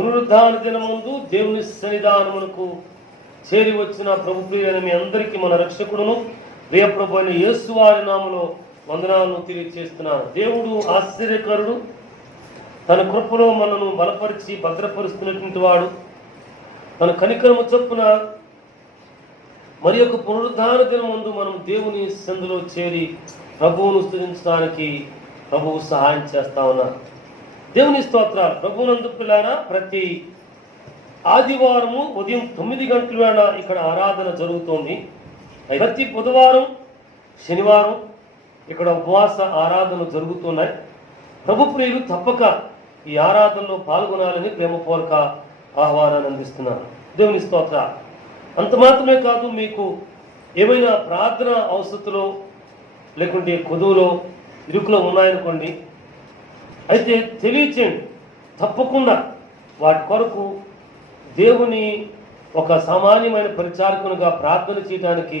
పునరుద్ధాన దినమందు దేవుని సన్నిధానమునకు చేరి వచ్చిన ప్రభు ప్రియులైన మీ అందరికీ మన రక్షకుడును ప్రియ ప్రభు అయిన యేసు వారి నామములో వందనాలను తెలియజేస్తున్నాను. దేవుడు ఆశ్చర్యకరుడు, తన కృపలో మనను బలపరిచి భద్రపరుస్తున్నటువంటి వాడు. తన కనికరము చొప్పున మరి యొక్క పునరుద్ధాన దినమందు మనం దేవుని సందులో చేరి ప్రభువును స్తుతించడానికి ప్రభువు సహాయం చేస్తా ఉన్నారు. దేవుని స్తోత్రాలు. ప్రభువునందు పిల్లారా, ప్రతి ఆదివారము ఉదయం 9 గంటల వేళ ఇక్కడ ఆరాధన జరుగుతోంది. ప్రతి బుధవారం, శనివారం ఇక్కడ ఉపవాస ఆరాధనలు జరుగుతున్నాయి. ప్రభు ప్రియులు తప్పక ఈ ఆరాధనలో పాల్గొనాలని ప్రేమపూర్వక ఆహ్వానాన్ని అందిస్తున్నారు. దేవుని స్తోత్రాలు. అంత మాత్రమే కాదు, మీకు ఏమైనా ప్రార్థన అవసరతలో లేకుంటే కొదువులో ఇరుకులో ఉన్నాయనుకోండి, అయితే తెలియచేయండి. తప్పకుండా వాటి కొరకు దేవుని ఒక సామాన్యమైన పరిచారకునిగా ప్రార్థన చేయడానికి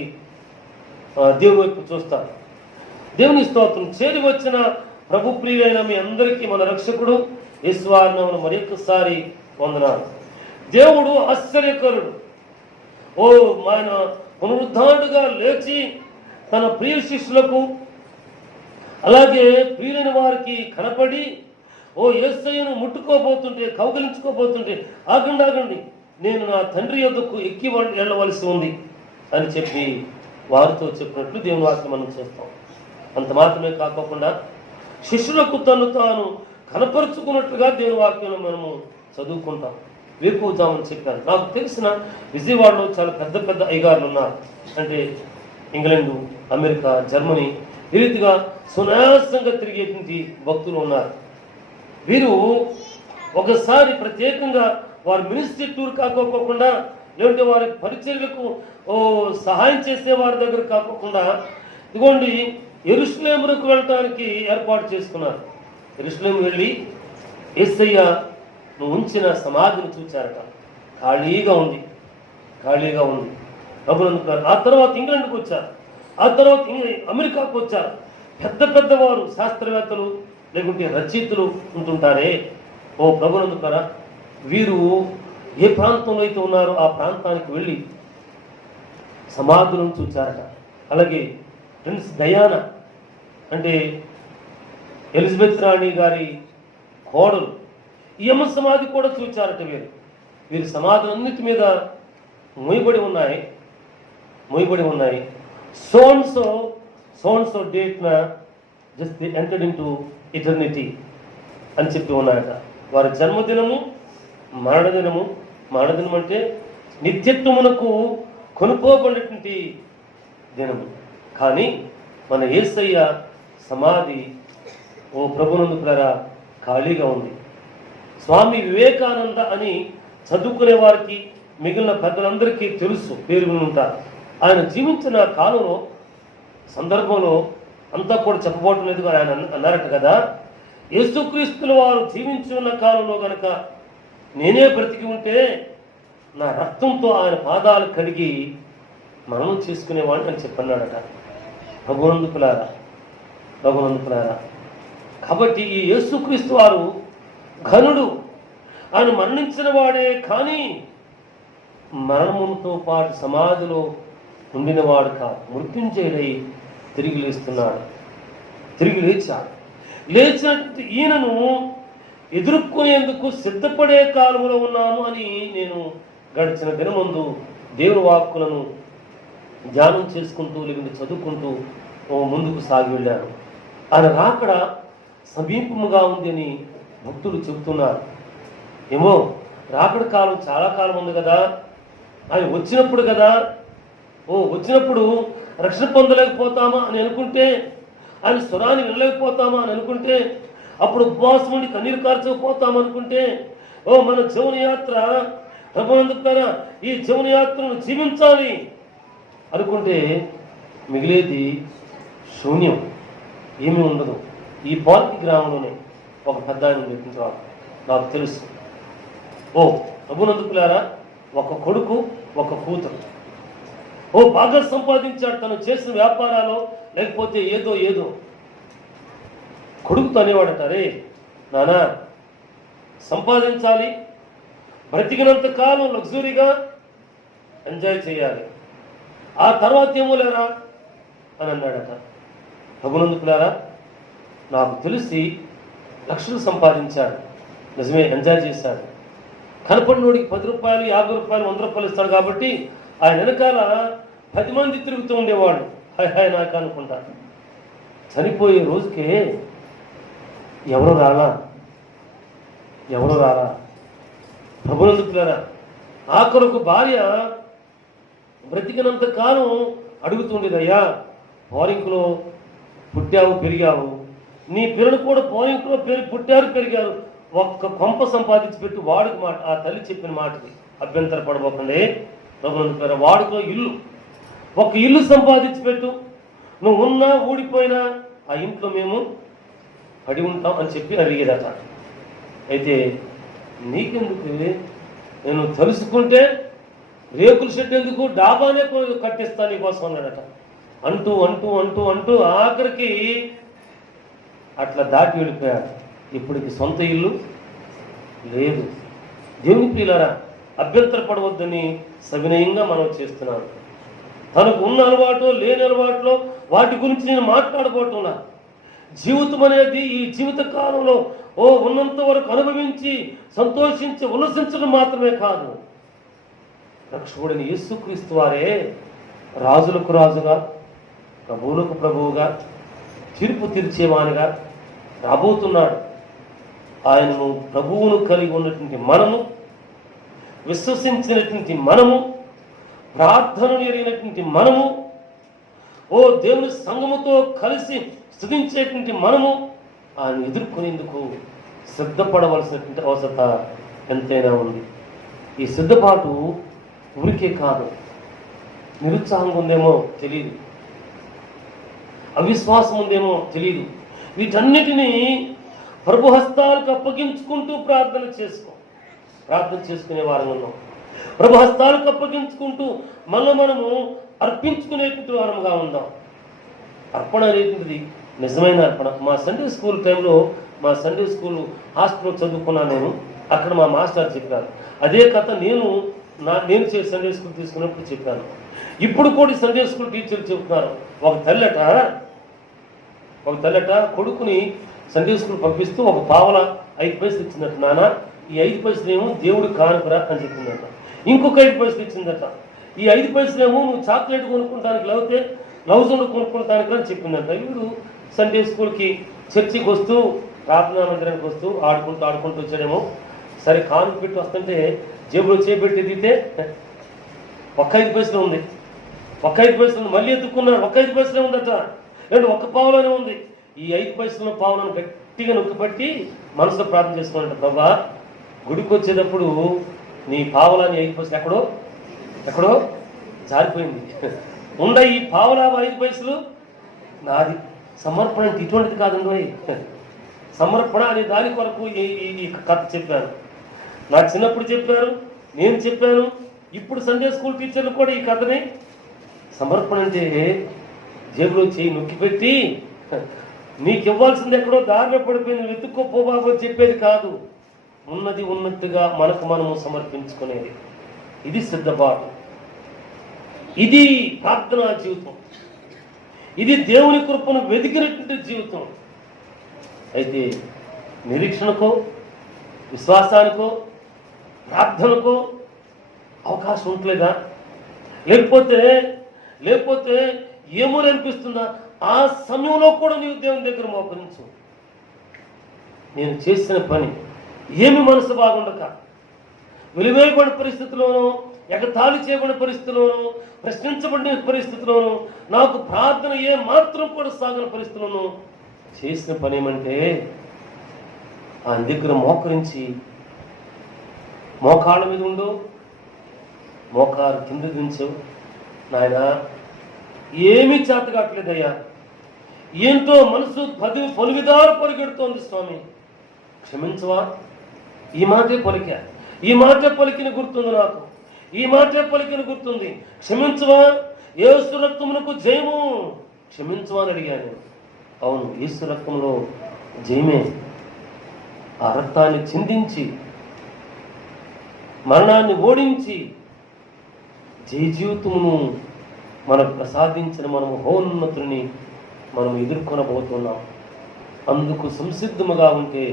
దేవుని వైపు చూస్తారు. దేవుని స్తోత్రం. చేరి వచ్చిన ప్రభు ప్రియులైన మీ అందరికీ మన రక్షకుడు యేసు వారి నామమున మరొకసారి వందనాలు. దేవుడు ఆశ్చర్యకరుడు. ఆయన పునరుద్ధానుడుగా లేచి తన ప్రియ శిష్యులకు అలాగే ప్రియులైన వారికి కనపడి యేసయ్యను ముట్టుకోబోతుంటే, కౌగిలించుకోబోతుంటే, ఆగండి, నేను నా తండ్రి యొద్దకు ఎక్కి వెళ్ళవలసి ఉంది అని చెప్పి వారితో చెప్పినట్లు దేవుని వాక్యం మనం చూస్తాం. అంత మాత్రమే కాకుండా శిష్యులకు తను తాను కనపరుచుకున్నట్లుగా దేవుని వాక్యం మనము చదువుకుంటాం. వేకువజామని చెప్పాను. నాకు తెలిసిన విజయవాడలో చాలా పెద్ద పెద్ద అయ్యగారులు ఉన్నారు. అంటే ఇంగ్లాండు, అమెరికా, జర్మనీ ఈ రీతిగా సునాయాసంగా తిరిగేటువంటి భక్తులు ఉన్నారు. వీరు ఒకసారి ప్రత్యేకంగా వారి మినిస్ట్రీ టూర్ కాకోకుండా, లేదంటే వారి పరిచర్యలకు సహాయం చేసే వారి దగ్గర కాకోకుండా ఇదిగోండి యెరూషలేమునకు వెళ్ళటానికి ఏర్పాటు చేసుకున్నారు. యెరూషలేము వెళ్ళి యేసయ్య ఉంచిన సమాధిని చూచారట. ఖాళీగా ఉంది. ప్రభునందుకున్నారు. ఆ తర్వాత ఇంగ్లాండ్కి వచ్చారు. ఆ తర్వాత అమెరికాకు వచ్చారు. పెద్దవారు, శాస్త్రవేత్తలు లేకుంటే రచయితలు ఉంటుంటారే, ప్రభునందుకున్నారా, వీరు ఏ ప్రాంతంలో అయితే ఉన్నారో ఆ ప్రాంతానికి వెళ్ళి సమాధులను చూచారట. అలాగే ప్రిన్స్ డయానా అంటే ఎలిజబెత్ రాణి గారి కోడలు, ఈమె సమాధి కూడా చూచారట. వీరి సమాధులన్నిటి మీద మొయ్యబడి ఉన్నాయి. సో డేట్న just entered into eternity అని చెప్పి ఉన్నాయట. వారి జన్మదినము, మరణదినం అంటే నిత్యత్వమునకు కొనుక్కోబడినటువంటి దినము. కానీ మన యేసయ్య సమాధి ప్రభునందుకులారా ఖాళీగా ఉంది. స్వామి వివేకానంద అని చదువుకునే వారికి, మిగిలిన పెద్దలందరికీ తెలుసు, పేరు విని ఉంటారు. ఆయన జీవించిన కాలంలో సందర్భంలో అంతా కూడా చెప్పబోవటం లేదు. ఆయన అన్నారట కదా, యేసుక్రీస్తుల వారు జీవించి ఉన్న కాలంలో గనక నేనే బ్రతికి ఉంటే నా రక్తంతో ఆయన పాదాలు కడిగి మరణం చేసుకునేవాడిని అని చెప్పన్నాడట. ప్రభునందుకులారా. కాబట్టి ఈ యేసుక్రీస్తు వారు ఘనుడు. ఆయన మరణించిన వాడే, కానీ మరణముతో పాటు సమాధిలో ఉండినవాడు కాదు. మృత్యుంజయుడై తిరిగి లేచాడు. లేచినట్టు ఈయనను ఎదుర్కొనేందుకు సిద్ధపడే కాలంలో ఉన్నాము అని నేను గడిచిన దినమందు దేవుని వాక్కులను ధ్యానం చేసుకుంటూ లేకుంటే చదువుకుంటూ ముందుకు సాగి వెళ్ళాను. ఆయన రాకడ సమీపముగా ఉంది అని భక్తులు చెబుతున్నారు. ఏమో రాకడ కాలం చాలా కాలం ఉంది కదా, ఆయన వచ్చినప్పుడు రక్షణ పొందలేకపోతామా అని అనుకుంటే, ఆయన స్వరాన్ని వినలేకపోతామా అని అనుకుంటే, అప్పుడు ఉపవాసం ఉండి కన్నీరు కార్చకపోతామనుకుంటే, మన జీవనయాత్ర ప్రభునందుకున్నారా, ఈ జీవనయాత్రను జీవించాలి అనుకుంటే మిగిలేది శూన్యం, ఏమీ ఉండదు. ఈ పార్కి గ్రామంలోనే ఒక పెద్ద ఆయన ఉండేటువంటి నాకు తెలుసు. ప్రభునందుకులారా, ఒక కొడుకు, ఒక కూతురు. బాగా సంపాదించాడు తను చేసిన వ్యాపారాలు, లేకపోతే ఏదో కొడుకుతో అనేవాడట, రే నానా సంపాదించాలి, బ్రతికినంత కాలం లగ్జరీగా ఎంజాయ్ చేయాలి. ఆ తర్వాత ఏమో లేరా అని అన్నాడట. ప్రభునందుకులారా, నాకు తెలిసి లక్షలు సంపాదించాడు, నిజమే, ఎంజాయ్ చేశాడు. కనపడినోడికి 10 రూపాయలు, 50 రూపాయలు, 100 రూపాయలు ఇస్తాడు కాబట్టి ఆయన వెనకాల 10 మంది తిరుగుతూ ఉండేవాడు. హాయ్ హాయ్ నాకు అనుకుంటా. చనిపోయే రోజుకే ఎవరు రాలా. ప్రభునందుకులారా, ఆఖరకు భార్య బ్రతికినంత కాలం అడుగుతుండేది, అయ్యా పోరింకులో పుట్టావు పెరిగావు, నీ పిల్లలు కూడా పోరింకులో పుట్టారు పెరిగారు, ఒక్క కొంప సంపాదించి పెట్టు. వాడికి మాట, ఆ తల్లి చెప్పిన మాటకి అభ్యంతర పడబోకండి. ప్రభునందుకులారా, వాడుకో ఇల్లు, ఒక ఇల్లు సంపాదించి పెట్టు, నువ్వు ఉన్నా ఊడిపోయినా ఆ ఇంట్లో మేము పడి ఉంటాం అని చెప్పి అడిగేదట. అయితే నీకెందుకు, నేను తెలుసుకుంటే రేకుల షెడ్ ఎందుకు, డాబానే కట్టిస్తాను నీకోసం అన్నాడట. అంటూ అంటూ అంటూ అంటూ ఆఖరికి అట్లా దాటి వెళ్ళిపోయాడు. ఇప్పటికి సొంత ఇల్లు లేదు. దేవుని ప్రియులారా, అభ్యంతర పడవద్దని సవినయంగా మనం చేస్తున్నాను. తనకు ఉన్న అలవాటు లేని అలవాట్లో వాటి గురించి నేను మాట్లాడబోతున్నా. జీవితం అనేది ఈ జీవిత కాలంలో ఉన్నంత వరకు అనుభవించి సంతోషించి ఉల్లసించడం మాత్రమే కాదు, రక్షకుడిని యేసుక్రీస్తు వారే రాజులకు రాజుగా, ప్రభువులకు ప్రభువుగా, తీర్పు తీర్చేవానిగా రాబోతున్నాడు. ఆయనను ప్రభువును కలిగి ఉన్నటువంటి మనము, విశ్వసించినటువంటి మనము, ప్రార్థనలు ఎరిగినటువంటి మనము, దేవుని సంఘముతో కలిసి స్తుతించేటువంటి మనము ఆయన ఎదుర్కొనేందుకు సిద్ధపడవలసినటువంటి అవసరత ఎంతైనా ఉంది. ఈ సిద్ధపాటు ఊరికే కాదు. నిరుత్సాహం ఉందేమో తెలియదు, అవిశ్వాసం ఉందేమో తెలియదు. వీటన్నిటినీ ప్రభు హస్తాలకు అప్పగించుకుంటూ ప్రార్థన చేసుకునే వారం ఉన్నాం. ప్రభు హస్తాలకు అప్పగించుకుంటూ మనము అర్పించుకునేటువంటి వారముగా ఉందాం. అర్పణ అనేటువంటిది నిజమైన అర్పణ. మా సండే స్కూల్ టైంలో, మా సండే స్కూల్ హాస్టల్లో చదువుకున్నాను నేను. అక్కడ మా మాస్టర్ చెప్పారు. అదే కథ నేను సండే స్కూల్ తీసుకున్నప్పుడు చెప్పాను. ఇప్పుడు కూడా సండే స్కూల్ టీచర్లు చెబుతున్నారు. ఒక తల్లట కొడుకుని సండే స్కూల్ పంపిస్తూ ఒక పావల 5 పైసలు ఇచ్చిందట. నాన్న, ఈ 5 పైసలేమో దేవుడు కానుకరా అని చెప్పిందట. ఇంకొక 5 పైసలు ఇచ్చిందట. ఈ 5 పైసలేమో నువ్వు చాక్లెట్ కొనుక్కుంటానికి, లేకపోతే బ్లౌజ్ కొనుక్కుంటానికి అని చెప్పిందట. వీడు సండే స్కూల్కి చర్చికి వస్తూ, ప్రార్థనా మందిరానికి వస్తూ ఆడుకుంటూ వచ్చాడేమో. సరే కానుక పెట్టి వస్తుంటే జేబులో చేపెట్టి దిగితే ఒక్క 5 పైసలు ఉంది. ఒక్క 5 పైసలు మళ్ళీ ఎత్తుకున్నాడు. ఒక్క 5 పైసలే ఉందట. రెండు ఒక్క పావులోనే ఉంది. ఈ 5 పైసల పావులను గట్టిగా నొక్కిపట్టి మనసులో ప్రార్థన చేసుకున్నట్టు, ప్రభా గుడికి వచ్చేటప్పుడు నీ పావులని 5 పైసలు ఎక్కడో జారిపోయింది. ఉండ ఈ పావులా 5 పైసలు నాది. సమర్పణ అంటే ఇటువంటిది కాదండి. సమర్పణ అనే దాని కొరకు ఈ కథ చెప్పాను. నాకు చిన్నప్పుడు చెప్పారు, నేను చెప్పాను. ఇప్పుడు సండే స్కూల్ టీచర్లు కూడా ఈ కథని, సమర్పణ అంటే జేబులో చేయి నొక్కిపెట్టి నీకు ఇవ్వాల్సింది ఎక్కడో దారిలో పడిపోయింది వెతుక్కో బాబు చెప్పేది కాదు. ఉన్నది ఉన్నట్టుగా మనకు మనము సమర్పించుకునేది. ఇది సిద్ధపాటు, ఇది ప్రార్థనా జీవితం, ఇది దేవుని కృపను వెతికినటువంటి జీవితం. అయితే నిరీక్షణకో, విశ్వాసానికో, ప్రార్థనకో అవకాశం ఉంటలేదా? లేకపోతే ఏమో అనిపిస్తుందా? ఆ సమయంలో కూడా నీవు దేవుని దగ్గర మోకరించు. నేను చేసిన పని ఏమి మనసు బాగుండక, వెలివేయబడిన పరిస్థితిలోనూ, ఎగతాళి చేయబడిన పరిస్థితిలోనూ, ప్రశ్నించబడిన పరిస్థితిలోనూ, నాకు ప్రార్థన ఏ మాత్రం కూడా సాగని పరిస్థితులను చేసిన పని ఏమంటే ఆయన దగ్గర మోకరించి, మోకాళ్ళ మీద ఉండు, మోకాలు కింద దించవు. నాయన ఏమీ చేత కావట్లేదయ్యా, ఏంటో మనసు పొలివిదారు పరిగెడుతోంది స్వామి, క్షమించవా. ఈ మాటే పలికిన గుర్తుంది నాకు, ఈ మాటే పలికిన గుర్తుంది. క్షమించవా, యేసు రక్తమునకు జయము, క్షమించవా అని అడిగాను. అవును, యేసు రక్తంలో జయమే. ఆ రక్తాన్ని చిందించి మరణాన్ని ఓడించి జయ జీవితమును మనకు ప్రసాదించిన మనము మహోన్నతుని మనం ఎదుర్కొనబోతున్నాం. అందుకు సంసిద్ధముగా ఉంటే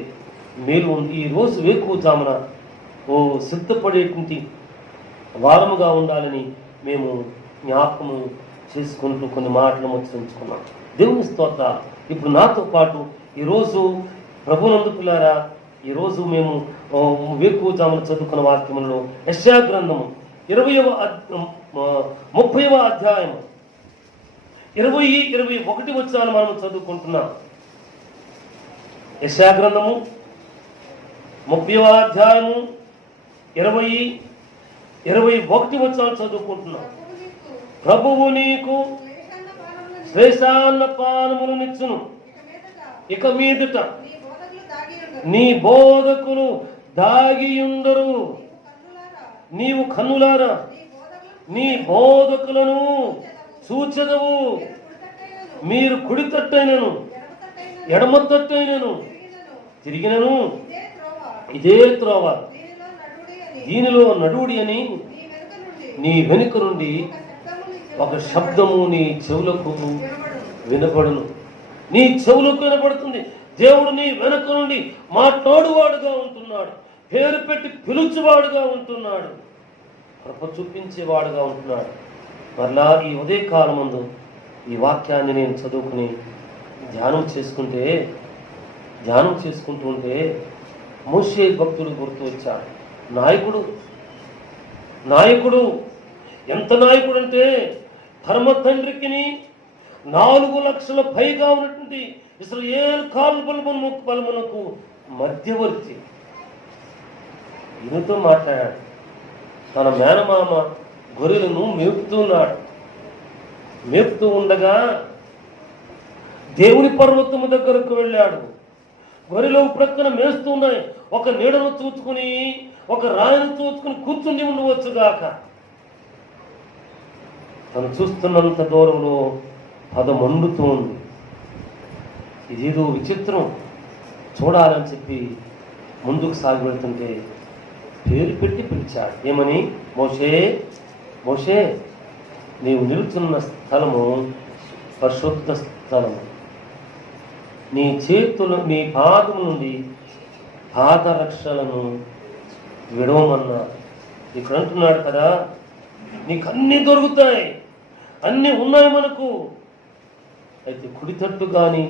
మేలు ఉంది. ఈరోజు వేకువజామున సిద్ధపడేటువంటి వారముగా ఉండాలని మేము జ్ఞాపకము చేసుకుంటూ కొన్ని మాటలు ముచ్చరించుకున్నాం. దేవుని స్తోత్ర. ఇప్పుడు నాతో పాటు ఈరోజు ప్రభునందు పిల్లారా, ఈరోజు మేము వేకువజామున చదువుకున్న వాక్యములలో యెషయా గ్రంథము 30వ అధ్యాయము 20-21 వచనాలు మనం చదువుకుంటున్నాం. యెషయా గ్రంథము 30వ అధ్యాయము 20-21 వచనాలు చదువుకుంటున్నాం. ప్రభువు నీకు శ్రేష్ఠాన్న పానములు నిచ్చును. ఇక మీదట నీ బోధకులు దాగియుందరు. నీవు కన్నులారా నీ బోధకులను చూచెదవు. మీరు కుడి తట్టైనను ఎడమ తట్టైనను తిరిగినను ఇదే త్రోవ, దీనిలో నడుడి అని నీ వెనుక నుండి ఒక శబ్దము నీ చెవులకు వినపడును. నీ చెవులకు వినపడుతుంది. దేవుడు నీ వెనుక నుండి మాట్లాడువాడుగా ఉంటున్నాడు. పేరు పెట్టి పిలుచువాడుగా ఉంటున్నాడు. కృప చూపించేవాడుగా ఉంటున్నాడు. మరలా ఈ ఉదయకాలం ముందు ఈ వాక్యాన్ని నేను చదువుకుని ధ్యానం చేసుకుంటూ ఉంటే మోషే భక్తుడు గుర్తు వచ్చాడు. నాయకుడు ఎంత నాయకుడు అంటే పరమ తండ్రికి 4 లక్షల పైగా ఉన్నటువంటి ఇశ్రాయేలు కాల్బలమునకు మధ్యవర్తి. ఈయనతో మాట్లాడాడు. తన మేనమామ గొర్రెలను మేపుతూ ఉండగా దేవుని పర్వతము దగ్గరకు వెళ్ళాడు. గొర్రెలు ప్రక్కన మేస్తున్నాయి. ఒక నీడను చూచుకుని ఒక రాయిని చూచుకుని కూర్చుని ఉండవచ్చుగాక. తను చూస్తున్నంత దూరంలో పద మండుతూ ఉంది. ఇదేదో విచిత్రం చూడాలని చెప్పి ముందుకు సాగి వెళ్తుంటే పేరు పెట్టి పిలిచాడు. ఏమని? మోషే, మోషే, నీవు నిలుచున్న స్థలము పరిశుద్ధ స్థలము. నీ చేతులు నీ పాదము నుండి పాదరక్షలను విడవమన్నా. ఇక్కడ అంటున్నాడు కదా, నీకు అన్నీ దొరుకుతాయి, అన్నీ ఉన్నాయి మనకు. అయితే కుడి తట్టు కానీ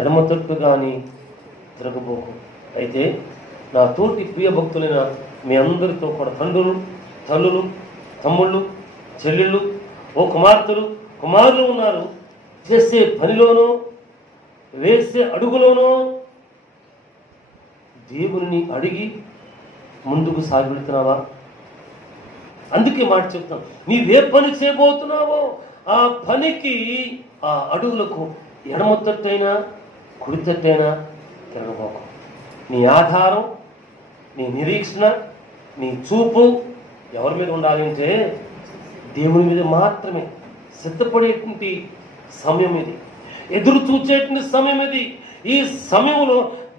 ఎడమ తట్టు కానీ తిరగబోకు. అయితే నా తోటి ప్రియ భక్తులైన మీ అందరితో కూడా తండ్రులు, తల్లులు, తమ్ముళ్ళు, చెల్లెళ్ళు, కుమారులు ఉన్నారు. చేసే పనిలోనో వేసే అడుగులోనో దేవుని అడిగి ముందుకు సాగి వెళ్తున్నావా? అందుకే మాట చెప్తాం, నీవే పని చేయబోతున్నావో ఆ పనికి ఆ అడుగులకు ఎడమ తట్టైనా కుడి తట్టైనా తిరగబోకు. నీ ఆధారం, నీ నిరీక్షణ, నీ చూపు ఎవరి మీద ఉండాలి అంటే దేవుని మీద మాత్రమే. సిద్ధపడేటువంటి సమయం ఇది, ఎదురు చూచేటువంటి సమయం ఇది. ఈ సమయంలో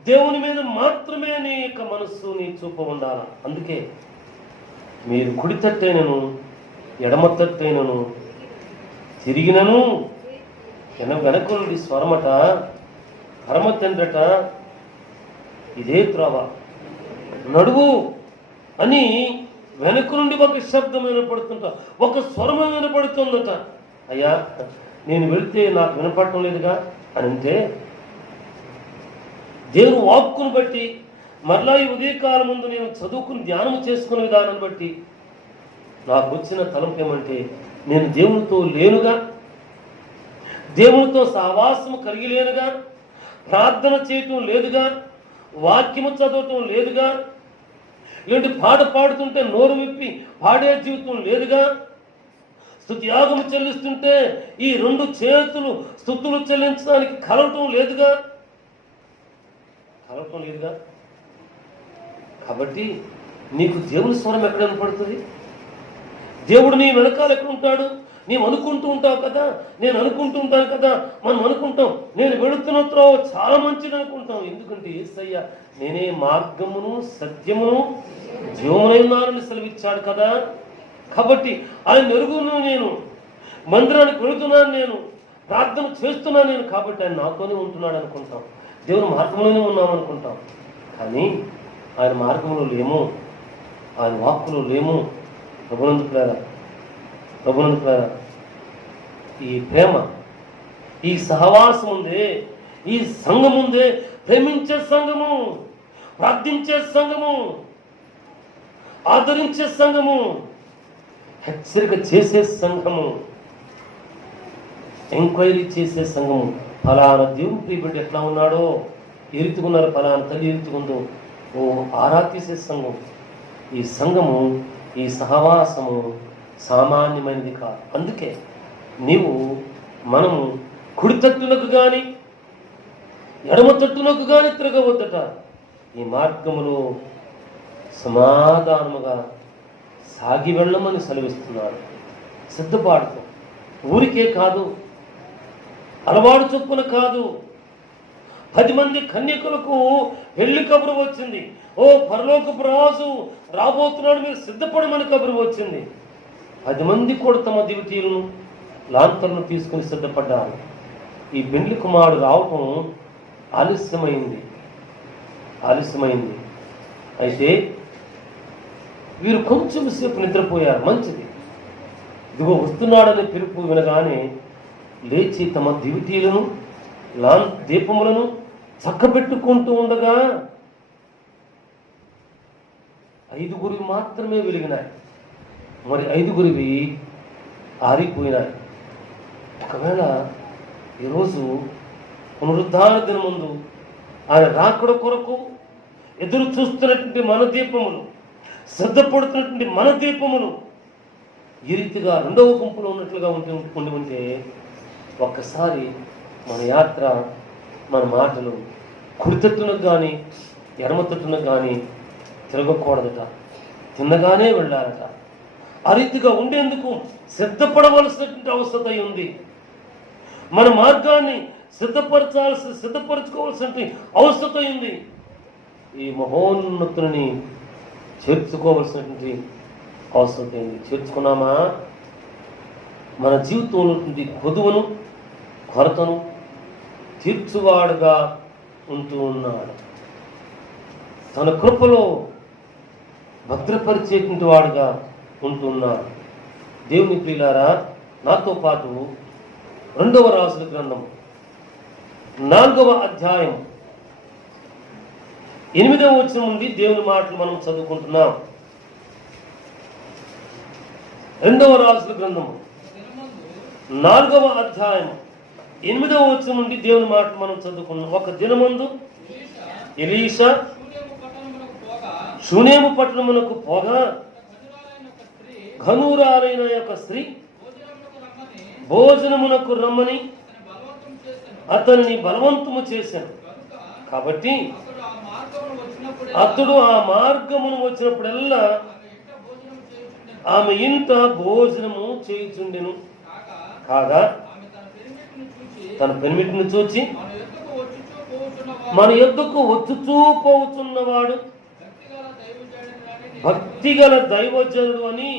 దేవుని మీద మాత్రమే నీ యొక్క మనస్సు, నీ చూపు ఉండాలి. అందుకే మీరు కుడి తట్టైనను ఎడమ తట్టైనను తిరిగినను వెనక నుండి స్వరమట, పరమ తండ్రట, ఇదే త్రోవ, నడువు అని వెనక నుండి ఒక శబ్దం వినపడుతుంట, ఒక స్వరం వినపడుతుందట. అయ్యా, నేను వెళితే నాకు వినపడటం లేదుగా అని అంటే దేవుని వాక్కును బట్టి, మరలా ఈ ఉదయకాలం ముందు నేను చదువుకుని ధ్యానం చేసుకునే విధానం బట్టి నాకు వచ్చిన తలంపు ఏమంటే, నేను దేవునితో లేనుగా, దేవునితో సహవాసము కలిగి లేనుగా, ప్రార్థన చేయటం లేదుగా, వాక్యము చదవటం లేదుగా, ఏంటి పాట పాడుతుంటే నోరు విప్పి పాడే జీవితం లేదుగా, స్తుతియాగము చెల్లిస్తుంటే ఈ 2 చేతులు స్తుతులు చెల్లించడానికి కలవటం లేదుగా. కాబట్టి నీకు దేవుని స్వరం ఎక్కడ వినపడుతుంది? దేవుడు నీ వెనకాల ఎక్కడ ఉంటాడు? నీవు అనుకుంటూ ఉంటావు కదా, నేను అనుకుంటూ ఉంటాను కదా, మనం అనుకుంటాం నేను వెళుతున్న త్రోవ చాలా మంచిది అనుకుంటాం. ఎందుకంటే యేసయ్య నేనే మార్గమును సత్యమును జీవమునై ఉన్నానని సెలవిచ్చాడు కదా. కాబట్టి ఆయన ఎరుగును, నేను మందిరానికి వెళుతున్నాను, నేను ప్రార్థన చేస్తున్నాను నేను, కాబట్టి ఆయన నాతోనే ఉంటున్నాడు అనుకుంటాం. దేవుని మార్గంలోనే ఉన్నాం అనుకుంటాం. కానీ ఆయన మార్గంలో లేము, ఆయన వాక్కులో లేము. ప్రభునందుకులారా, ఈ ప్రేమ, ఈ సహవాసం ఉందే, ఈ సంఘం ఉందే, ప్రేమించే సంఘము, ప్రార్థించే సంఘము, ఆదరించే సంఘము, హెచ్చరిక చేసే సంఘము, ఎంక్వైరీ చేసే సంఘము. ఫలానా దేవుని ప్రియబిడ్డ ఎట్లా ఉన్నాడో, ఏ రీతిగా ఉన్నారు, ఫలానా తల్లి ఏ రీతిగా ఉందో ఆరా తీసే సంఘం. ఈ సంఘము, ఈ సహవాసము సామాన్యమైనది కాదు. అందుకే మనము కుడి తట్టునకు కానీ ఎడమ తట్టునకు కానీ తిరగవద్దట. ఈ మార్గములో సమాధానముగా సాగి వెళ్ళమని సెలవిస్తున్నాడు. సిద్ధపాటుతో, ఊరికే కాదు, అలవాటు చొప్పున కాదు. 10 మంది కన్యకులకు పెళ్లి కబురు వచ్చింది. ఓ పరలోకపు రాజు రాబోతున్నాడు, మీరు సిద్ధపడమని కబురు వచ్చింది. 10 మంది కూడా తమ దివిటీలను లాంతర్ను తీసుకుని సిద్ధపడ్డారు. ఈ పెండ్లి కుమారుడు రావటం ఆలస్యమైంది. అయితే వీరు కొంచెం సేపు నిద్రపోయారు. మంచిది, ఇదిగో వస్తున్నాడని పిలుపు వినగానే లేచి తమ దివిటీలను దీపములను చక్కబెట్టుకుంటూ ఉండగా 5 మాత్రమే వెలిగినాయి. మరి 5 ఆరిపోయినాయి. ఒకవేళ ఈరోజు పునరుద్ధాన దినం ముందు ఆయన రాకడ కొరకు ఎదురు చూస్తున్నటువంటి మన దీపములు, సిద్ధపడుతున్నటువంటి మన దీపములు ఈ రీతిగా 2వ గుంపులో ఉన్నట్లుగా ఉండి ఉంటే ఒక్కసారి మన యాత్ర, మన మాటలు కుడితట్టునకు కానీ ఎడమతట్టునకు కానీ తిరగకూడదట. తిన్నగానే వెళ్ళారట. ఆ రీతిగా ఉండేందుకు సిద్ధపడవలసినటువంటి అవసరం ఉంది. మన మార్గాన్ని సిద్ధపరచుకోవాల్సిన అవసరం ఉంది. ఈ మహోన్నతుని చేర్చుకోవలసినటువంటి అవసరం ఉంది. చేర్చుకున్నామా? మన జీవితంలో ఉన్నటువంటి కొదువను, కొరతను తీర్చువాడుగా ఉంటూ ఉన్నాడు. తన కృపలో భద్రపరిచేటువంటి వాడుగా ఉంటున్నాడు. దేవుని ప్రియులారా, నాతో పాటు 2వ రాజుల గ్రంథం 4వ అధ్యాయం 8వ వచనం నుండి దేవుని మాటలు మనం చదువుకుంటున్నాం. 2వ రాజుల గ్రంథం 4వ అధ్యాయం 8వ వచనం నుండి దేవుని మాటలు మనం చదువుకున్నాం. ఒక దినమందు ఎలీషా షూనేము పట్టణమునకు పోగా ఘనూరాలైన యొక్క స్త్రీ భోజనమునకు రమ్మని అతన్ని బలవంతము చేశాను. కాబట్టి అతడు ఆ మార్గమును వచ్చినప్పుడల్లా ఆమె ఇంట భోజనము చేయుచుండెను. కాగా తన పెనిమిటిని చూచి మన యొద్దకు వచ్చుచూ పోవుచున్నవాడు భక్తిగల దైవజనుడు అని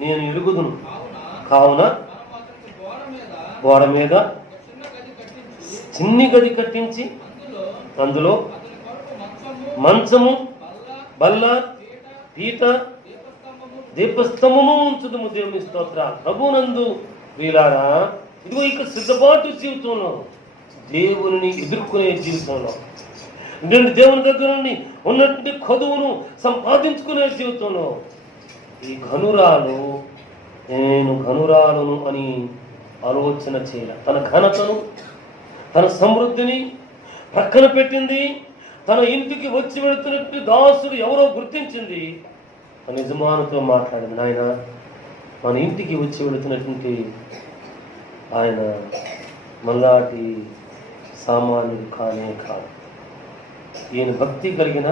నేను ఎరుగుదును. కావున గోడ మీద చిన్ని గది కట్టించి అందులో మంచము, బల్ల, పీట, దీపస్తంభము ఉంచుదుము. దేవుని స్తోత్రాలు. ప్రభునందు వీలారా, ఇదిగో ఇక సిద్ధపాటు జీవితంలో, దేవుని ఎదుర్కొనే జీవితంలో, దేవుని దగ్గర నుండి ఉన్నటువంటి కొదువును సంపాదించుకునే జీవితంలో ఈ ఘనురాలు నేను ఘనురాలను అని ఆలోచన చేయాలి. తన ఘనతను, తన సమృద్ధిని ప్రక్కన పెట్టింది. తన ఇంటికి వచ్చి వెళుతున్నటువంటి దాసుడు ఎవరో గుర్తించింది. తన యజమానితో మాట్లాడింది, నాయన మన ఇంటికి వచ్చి వెళుతున్నటువంటి ఆయన మళ్ళాటి సామాన్యుడు కానే కాదు. ఈయన భక్తి కలిగిన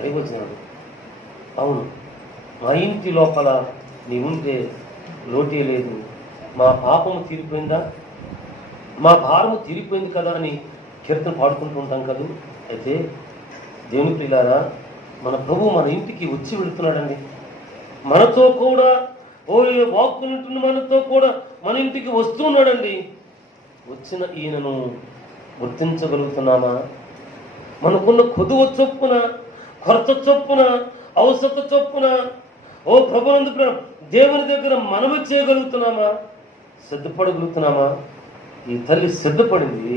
దైవజనుడు. అవును, మా ఇంటి లోపల నీవుంటే లోటే లేదు. మా పాపము తీరిపోయిందా, మా భారము తీరిపోయింది కదా అని కీర్తన పాడుకుంటూ ఉంటాం కదా. అయితే దేవుని ప్రియులారా, మన ప్రభు మన ఇంటికి వచ్చి వెళుతున్నాడండి. మనతో కూడా వాక్కునుంటున్న మనతో కూడా మన ఇంటికి వస్తున్నాడండి. వచ్చిన ఈయనను గుర్తించగలుగుతున్నామా? మనకున్న కొదువ చొప్పున, కొరత చొప్పున, అవసత చొప్పున ప్రభునందు దేవుని దగ్గర మనము చేయగలుగుతున్నామా? సిద్ధపడగలుగుతున్నామా? ఈ తల్లి సిద్ధపడింది.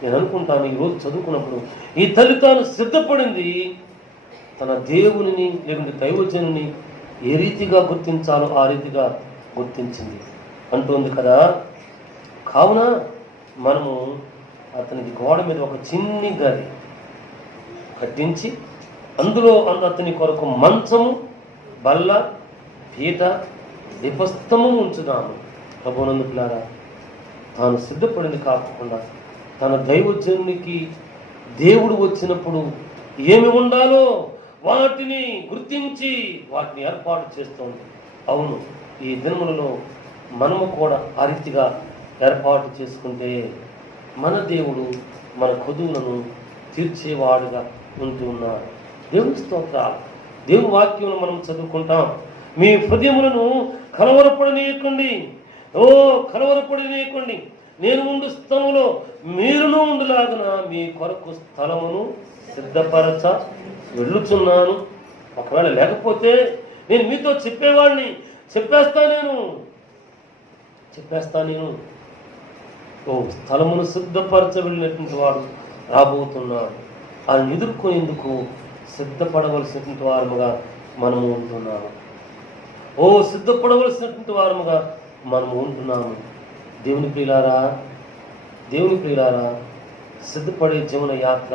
నేను అనుకుంటాను ఈరోజు చదువుకున్నప్పుడు ఈ తల్లి తాను సిద్ధపడింది. తన దేవునిని లేకుంటే దైవజనుని ఏ రీతిగా గుర్తించాలో ఆ రీతిగా గుర్తించింది అంటుంది కదా. కావున మనము అతనికి గోడ మీద ఒక చిన్ని గది కట్టించి అందులో అతని కొరకు మంచము, బల్ల, పీట, దీపస్తంభము ఉంచుదాము. ప్రభునందుకులారా, తాను సిద్ధపడింది కాకుండా తన దైవజనునికి దేవుడు వచ్చినప్పుడు ఏమి ఉండాలో వాటిని గుర్తించి వాటిని ఏర్పాటు చేస్తుంది. అవును, ఈ దినములలో మనము కూడా ఆ రీతిగా ఏర్పాటు చేసుకుంటే మన దేవుడు మన కొదువులను తీర్చేవాడుగా ఉంటూ ఉన్నాడు. దేవుని స్తోత్రాలు. దేవుని వాక్యంలో మనం చదువుకుంటాం. మీ హృదయములను కలవరపడనీయకండి, కలవరపడనీయకండి, నేను ఉండు స్థలములో మీరును ఉండులాగున మీ కొరకు స్థలమును సిద్ధపరచ వెళ్ళుచున్నాను. ఒకవేళ లేకపోతే నేను మీతో చెప్పేవాడిని, చెప్పేస్తా నేను. స్థలమును సిద్ధపరచ వెళ్ళినటువంటి వాడు రాబోతున్నాడు. ఆయన ఎదుర్కొనేందుకు సిద్ధపడవలసినటువంటి వారముగా మనము ఉంటున్నాము. సిద్ధపడవలసినటువంటి వారముగా మనము ఉంటున్నాము. దేవుని ప్రియులారా, సిద్ధపడే జీవన యాత్ర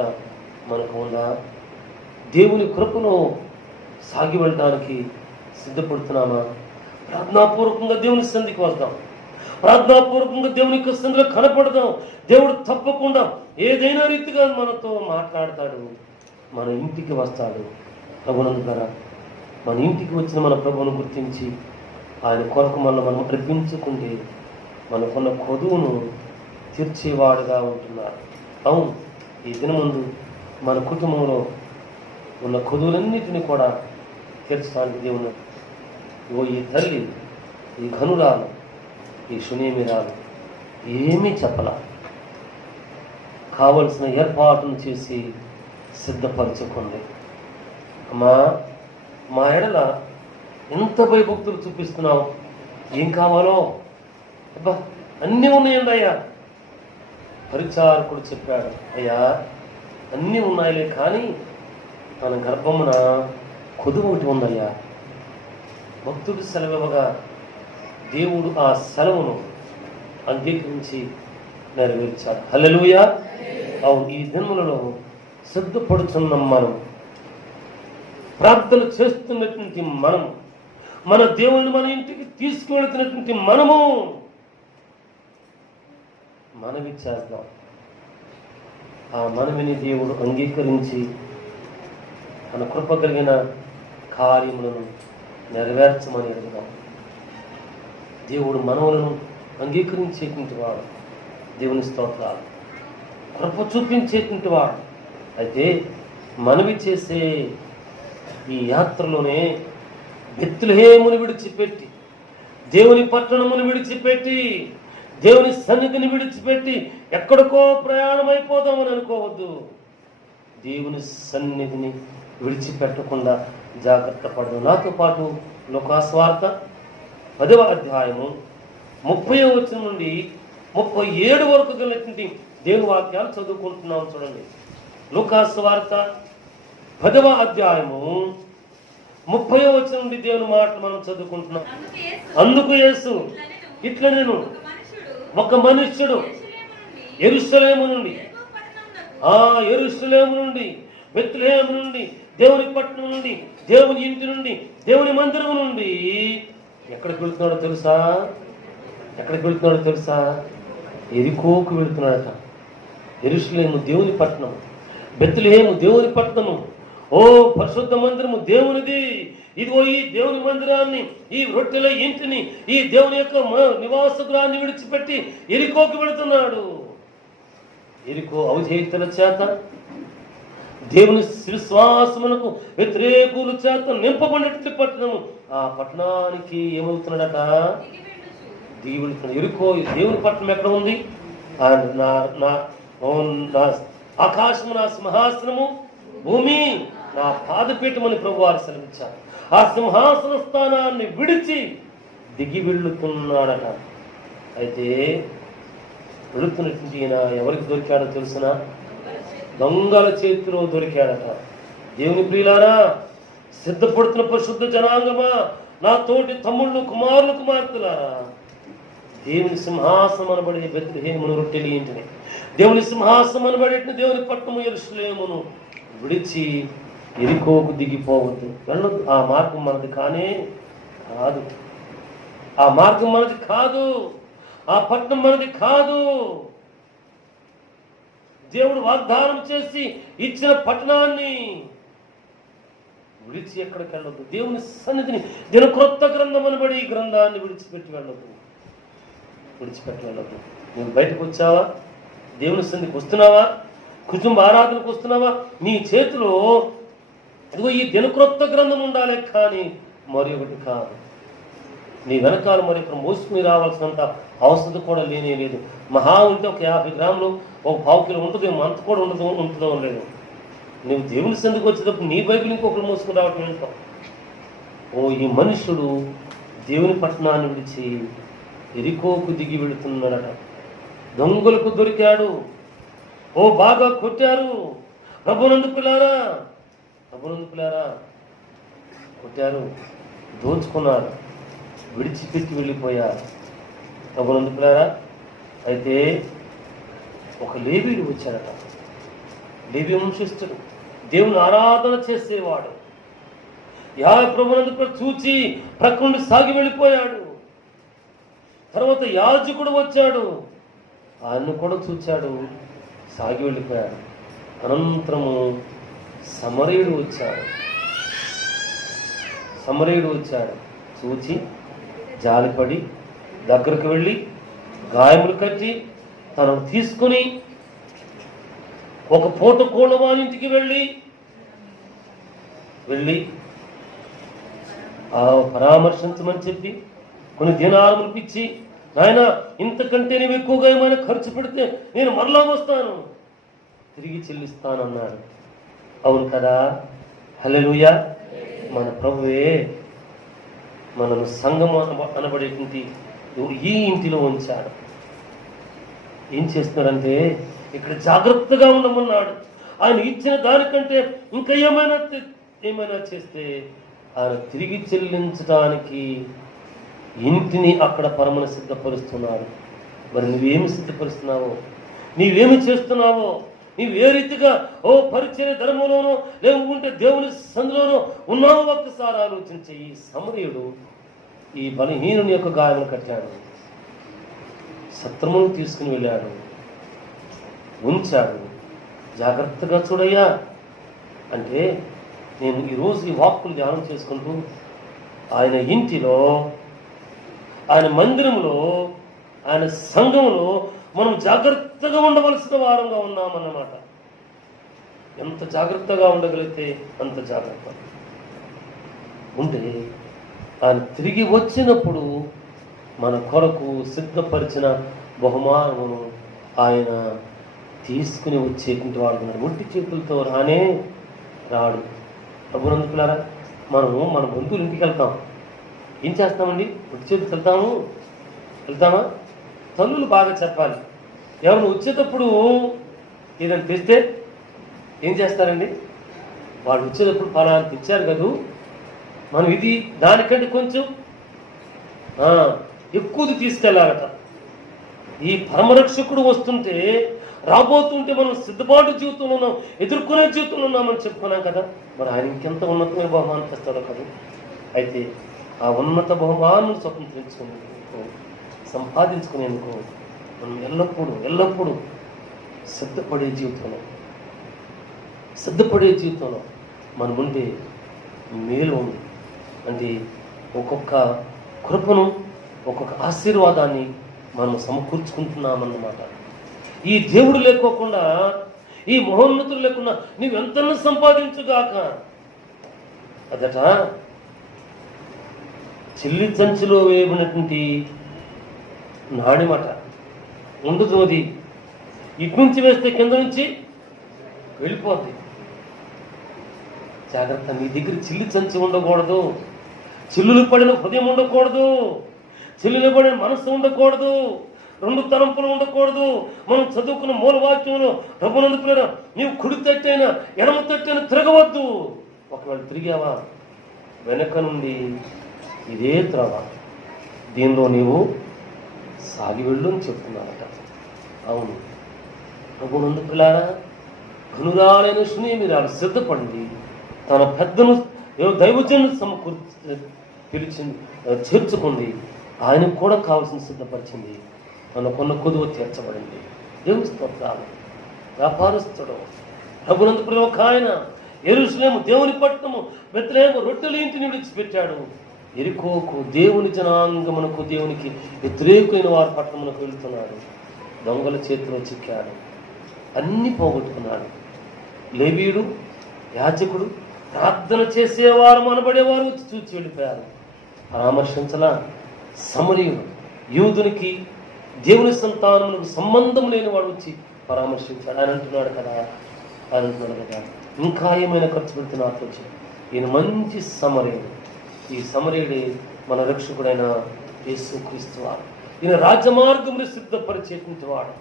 మనకు ఉందా? దేవుని కృపను సాగి వెళ్ళడానికి సిద్ధపడుతున్నామా? ప్రార్థనాపూర్వకంగా దేవుని సన్నిధికి వద్దాం, ప్రార్థనాపూర్వకంగా దేవుని యొక్క సన్నిధిలో కనపడదాం. దేవుడు తప్పకుండా ఏదైనా రీతిగా మనతో మాట్లాడతాడు, మన ఇంటికి వస్తాడు. ప్రభునందుకరా, మన ఇంటికి వచ్చిన మన ప్రభువును గుర్తించి ఆయన కొరకు మనం అర్పించుకుంటే మనకున్న కొదువును తీర్చేవాడుగా ఉంటున్నాడు. అవును, ఈ దినముందు మన కుటుంబంలో ఉన్న కొదువులన్నిటినీ కూడా తీర్చడానికి దేవుడు ఈ తల్లి, ఈ ఘనురాలు, ఈ సునేమిరాలు ఏమీ చెప్పలా, కావలసిన ఏర్పాటును చేసి సిద్ధపరచుకుంది. అమ్మా, మా ఎడల ఎంత భయభక్తులు చూపిస్తున్నావు, ఏం కావాలో అబ్బా అన్నీ ఉన్నాయండి అయ్యా. పరిచారకుడు చెప్పాడు, అయ్యా అన్నీ ఉన్నాయిలే, కానీ మన గర్భమున కొదువు ఒకటి ఉందయ్యా. భక్తుడు సెలవివ్వగా దేవుడు ఆ సెలవును అంగీకరించి నెరవేర్చాడు. హల్లెలూయా. అవును, ఈ దినములలో సిద్ధపడుచున్నాం మనం, ప్రార్థన చేస్తున్నటువంటి మనం, మన దేవుని మన ఇంటికి తీసుకువెళుతున్నటువంటి మనవి చేద్దాం. ఆ మనవిని దేవుడు అంగీకరించి మన కృప కలిగిన కార్యములను నెరవేర్చమని అడుగుదాం. దేవుడు మనవులను అంగీకరించేటువంటి వాడు, దేవుని స్తోత్రాలు, కృప చూపించేటువంటి వాడు. అయితే మనవి చేసే ఈ యాత్రలోనే బెత్లెహేమును విడిచిపెట్టి, దేవుని పట్టణమును విడిచిపెట్టి, దేవుని సన్నిధిని విడిచిపెట్టి ఎక్కడికో ప్రయాణం అయిపోదామని అనుకోవద్దు. దేవుని సన్నిధిని విడిచిపెట్టకుండా జాగ్రత్త పడదు. నాతో పాటు లూకాసువార్త 10వ అధ్యాయము 30వ వచనం నుండి 37 వరకు కలిగినటువంటి దేవుని వాక్యాలు చదువుకుంటున్నాం. చూడండి, లూకాసువార్త 10వ అధ్యాయము 30వ వచనం నుండి దేవుని మాటలు మనం చదువుకుంటున్నాం. అందుకు యేసు ఇట్లా, నేను ఒక మనుష్యుడు యెరూషలేము నుండి బెత్లెహేము నుండి దేవుని పట్టణం నుండి దేవుని ఇంటి నుండి దేవుని మందిరం నుండి ఎక్కడికి వెళ్తున్నాడో తెలుసా? ఎరికోకు వెళుతున్నాడట. యెరూషలేము దేవుని పట్టణం, బెత్లెహేము దేవుని పట్టణము, పరిశుద్ధ మందిరము దేవునిది. ఇదిగో ఈ దేవుని మందిరాన్ని, ఈ రొట్టెల ఇంటిని, ఈ దేవుని యొక్క నివాస గృహాన్ని విడిచిపెట్టి ఎరికోకి వెళుతున్నాడు. ఎరికో అవిధేయతల చేత, దేవుని విశ్వాసమునకు వ్యతిరేకుల చేత నింపబడినట్టు పట్టణము. ఆ పట్టణానికి ఏమవుతున్నాడట? దిగి వెళుతున్నాడు. ఎరికో దేవుని పట్టణం ఎక్కడ ఉంది? నా ఆకాశము నా సింహాసనము, భూమి నా పాదపీఠమని ప్రభు వారు సెలవించారు. ఆ సింహాసన స్థానాన్ని విడిచి దిగి వెళుతున్నాడట. అయితే వెళుతున్నటువంటి ఈయన ఎవరికి దొరికాడో తెలుసిన? దొంగల చేతిలో దొరికాడట. దేవుని ప్రియులారా, సిద్ధపడుతున్న పరిశుద్ధ జనాంగమా, నా తోటి తమ్ముళ్ళు, కుమారులు, కుమార్తెలారా, దేవుని సింహాసనం అనబడే బెత్లెహేమును రొట్టెల ఇంటిని, దేవుని సింహాసనం అనబడేటిని దేవుని పట్టణము యెరూషలేమును విడిచి ఎరికోకు దిగిపోవద్దు, వెళ్ళొద్దు. ఆ మార్గం మనది కానే కాదు. ఆ మార్గం మనది కాదు. ఆ పట్టణం మనది కాదు. దేవుడు వాగ్దానం చేసి ఇచ్చిన పట్టణాన్ని విడిచి ఎక్కడికి వెళ్ళొద్దు. దేవుని సన్నిధిని, దినక్రొత్త గ్రంథం అనబడి ఈ గ్రంథాన్ని విడిచిపెట్టి వెళ్ళొద్దు. విడిచిపెట్టి వెళ్ళొద్దు. నువ్వు బయటకు వచ్చావా? దేవుని సన్నిధికి వస్తున్నావా? కుటుంబ ఆరాధనకు వస్తున్నావా? నీ చేతిలో ఇదిగో ఈ దినక్రొత్త గ్రంథం ఉండాలి, కానీ మరి ఒకటి కాదు. నీ వెనకాల మరి ఇక్కడ మోసుకుని రావాల్సినంత అవసరం కూడా లేనే లేదు. మహా ఉంటే ఒక 50 గ్రాములు, ఒక 1/2 కిలో ఉంటుంది, అంత కూడా ఉంటుందో లేదు. నువ్వు దేవుని సందుకు వచ్చేటప్పుడు నీ బైబిల్ ఇంకొకరు మోసుకుని రావటం ఏంటో. ఓ ఈ మనుషుడు దేవుని పట్టణాన్ని విడిచి ఎరికోకు దిగి వెళుతున్నాడట. దొంగలకు దొరికాడు. ఓ బాగా కొట్టారు. ప్రభునందుకులారా కొట్టారు, దోచుకున్నారు, విడిచిపెట్టి వెళ్ళిపోయారు. ప్రభునందుకులారా, అయితే ఒక లేవీయుడు వచ్చాడట. లేవీ వంశస్థుడు, దేవుని ఆరాధన చేసేవాడు. ప్రభునందుకు చూచి ప్రక్కనుండి సాగి వెళ్ళిపోయాడు. తర్వాత యాజకుడు వచ్చాడు, ఆయన్ను కూడా చూచాడు, సాగి వెళ్ళిపోయాడు. అనంతరము సమరయుడు వచ్చాడు. చూచి జాలిపడి దగ్గరకు వెళ్ళి గాయములు కట్టి తనను తీసుకుని ఒక పూట కోళ్ళ వాళ్ళ ఇంటికి వెళ్ళి పరామర్శించమని చెప్పి కొన్ని దినారములు పిచ్చి, నాయన ఇంతకంటే నువ్వు ఎక్కువగా ఏమైనా ఖర్చు పెడితే నేను మరలా వస్తాను, తిరిగి చెల్లిస్తానన్నాడు. అవును కదా? హల్లెలూయా. మన ప్రభువే మనను సంఘం అనబడేటువంటి ఈ ఇంటిలో ఉంచాడు. ఏం చేస్తున్నాడంటే ఇక్కడ జాగ్రత్తగా ఉండమన్నాడు. ఆయన ఇచ్చిన దానికంటే ఇంకా ఏమైనా చేస్తే ఆయన తిరిగి చెల్లించడానికి ఇంటిని అక్కడ పరమను సిద్ధపరుస్తున్నాడు. మరి నువ్వేమి సిద్ధపరుస్తున్నావో, నీవేమి చేస్తున్నావో, నీవు ఏ రీతిగా పరిచయ ధర్మంలోనో లేకుంటే దేవుని సందులోనో ఉన్నావో ఒక్కసారి ఆలోచించే. ఈ సమరయుడు ఈ బలహీనుని యొక్క గాయములు కట్టాడు, సత్రమును తీసుకుని వెళ్ళాడు, ఉంచాడు. జాగ్రత్తగా చూడయ్యా అంటే, నేను ఈరోజు ఈ వాక్కులు ధ్యానం చేసుకుంటూ ఆయన ఇంటిలో, ఆయన మందిరంలో, ఆయన సంఘంలో మనం జాగ్రత్తగా ఉండవలసిన వారంగా ఉన్నామన్నమాట. ఎంత జాగ్రత్తగా ఉండగలిగితే అంత జాగ్రత్త ఉంటే ఆయన తిరిగి వచ్చినప్పుడు మన కొరకు సిద్ధపరిచిన బహుమానమును ఆయన తీసుకుని వచ్చేటువంటి వాడు. ఒట్టి చేతులతో రాడు. ప్రభునందుకులారా, మన బంధువులు ఇంటికి వెళ్తాం, ఏం చేస్తామండి? ఒట్టి చేతులు వెళ్తామా? తల్లులు బాగా చెప్పాలి. ఎవరు వచ్చేటప్పుడు ఏదైనా తెస్తే ఏం చేస్తారండి? వాళ్ళు వచ్చేటప్పుడు ఫలానా తెచ్చారు కదూ, మనం ఇది దానికంటే కొంచెం ఎక్కువది తీసుకెళ్ళాలట. ఈ పరమరక్షకుడు వస్తుంటే, రాబోతుంటే మనం సిద్ధపాటు జీవితంలో ఉన్నాం, ఎదుర్కొనే జీవితంలో ఉన్నామని చెప్పుకున్నాం కదా. మరి ఆయన ఇంకెంత ఉన్నతమైన బహుమానం తెస్తాడో కదా. అయితే ఆ ఉన్నత బహుమానం సంపాదించుకునేందుకు మనం ఎల్లప్పుడూ సిద్ధపడే జీవితంలో మనం ఉంటే మేలు ఉంది. అంటే ఒక్కొక్క కృపను, ఒక్కొక్క ఆశీర్వాదాన్ని మనం సమకూర్చుకుంటున్నామన్నమాట. ఈ దేవుడు లేకోకుండా, ఈ మహోన్నతులు లేకుండా నీవెంతను సంపాదించుగాక అదట చిల్లి సంచిలో వేయబడినటువంటి నాణ్యమట ఉండదు. అది ఇటు నుంచి వేస్తే కింద నుంచి వెళ్ళిపోద్ది. జాగ్రత్త, నీ దగ్గర చిల్లి సంచి ఉండకూడదు, చిల్లులు పడిన హృదయం ఉండకూడదు, చిల్లులు పడిన మనస్సు ఉండకూడదు, రెండు తలంపులు ఉండకూడదు. మనం చదువుకున్న మూలవాక్యంలో ప్రభునందుకున్న నీవు కుడి తట్టైనా ఎడమ తట్టైనా తిరగవద్దు. ఒకవేళ తిరిగావా వెనక నుండి ఇదే త్రవ, దీనిలో నీవు సాగి వెళ్ళు అని చెప్తున్నారట. అవును, ప్రభునందుకులారా, కనురాలైన సునేమిరాలు సిద్ధపడింది, తన పెద్దను దైవజను పిలిచింది, చేర్చుకుంది, ఆయనకు కూడా కావాల్సిన సిద్ధపరిచింది, మనకున్న కొదువ తీర్చబడింది. దేవుని స్తోత్రాలు. వ్యాపారస్తుడు ప్రభునందుకునే ఒక ఆయన యెరూషలేము దేవుని పట్టణము బెత్లెహేము రొట్టెల ఇంటిని విడిచిపెట్టాడు. యెరికోకు దేవుని జనాంగమునకు, దేవునికి వ్యతిరేకమైన వారి పట్టణమునకు వెళుతున్నాడు. దొంగల చేతిలో చిక్కాడు, అన్ని పోగొట్టుకున్నాడు. లేవీయుడు, యాజకుడు, ప్రార్థన చేసేవారు మనబడేవారు వచ్చి చూచి వెళ్ళిపోయారు. పరామర్శించలా సమరయుడు, యూదునికి దేవుని సంతానములకు సంబంధం లేని వాడు వచ్చి పరామర్శించాడు. ఆయన అంటున్నాడు కదా, ఇంకా ఏమైనా ఖర్చు పెడుతున్నారు వచ్చి. ఈయన మంచి సమరయుడు. ఈ సమరయుడే మన రక్షకుడైన యేసుక్రీస్తు వారు. ఈయన రాజమార్గమును సిద్ధపరిచేటువంటి వాడు,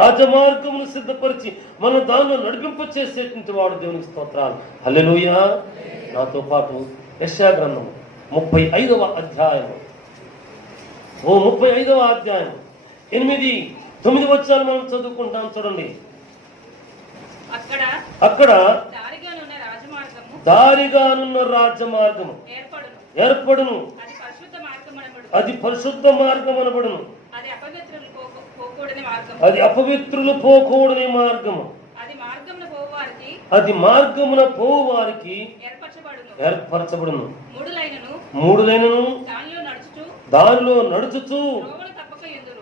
రాజమార్గమును సిద్ధపరిచి మన దానిలో నడిపింప చేసేటువంటి వాడు. దేవునికి స్తోత్రాలు. హల్లెలూయా. నాతో పాటు యెషయా గ్రంథము 35వ అధ్యాయము, 35వ అధ్యాయం 8, 9 వచనాలు మనం చదువుకుంటాం. చూడండి. అక్కడ దారిగానున్న రాజమార్గము ఏర్పడును, అది పరిశుద్ధ మార్గం అనబడును, అది అపవిత్రులు పోకూడని మార్గము, అది మార్గమున పోవు వారికి ఏర్పరచబడును. మూడు లైనను దానిలో నడుచుచు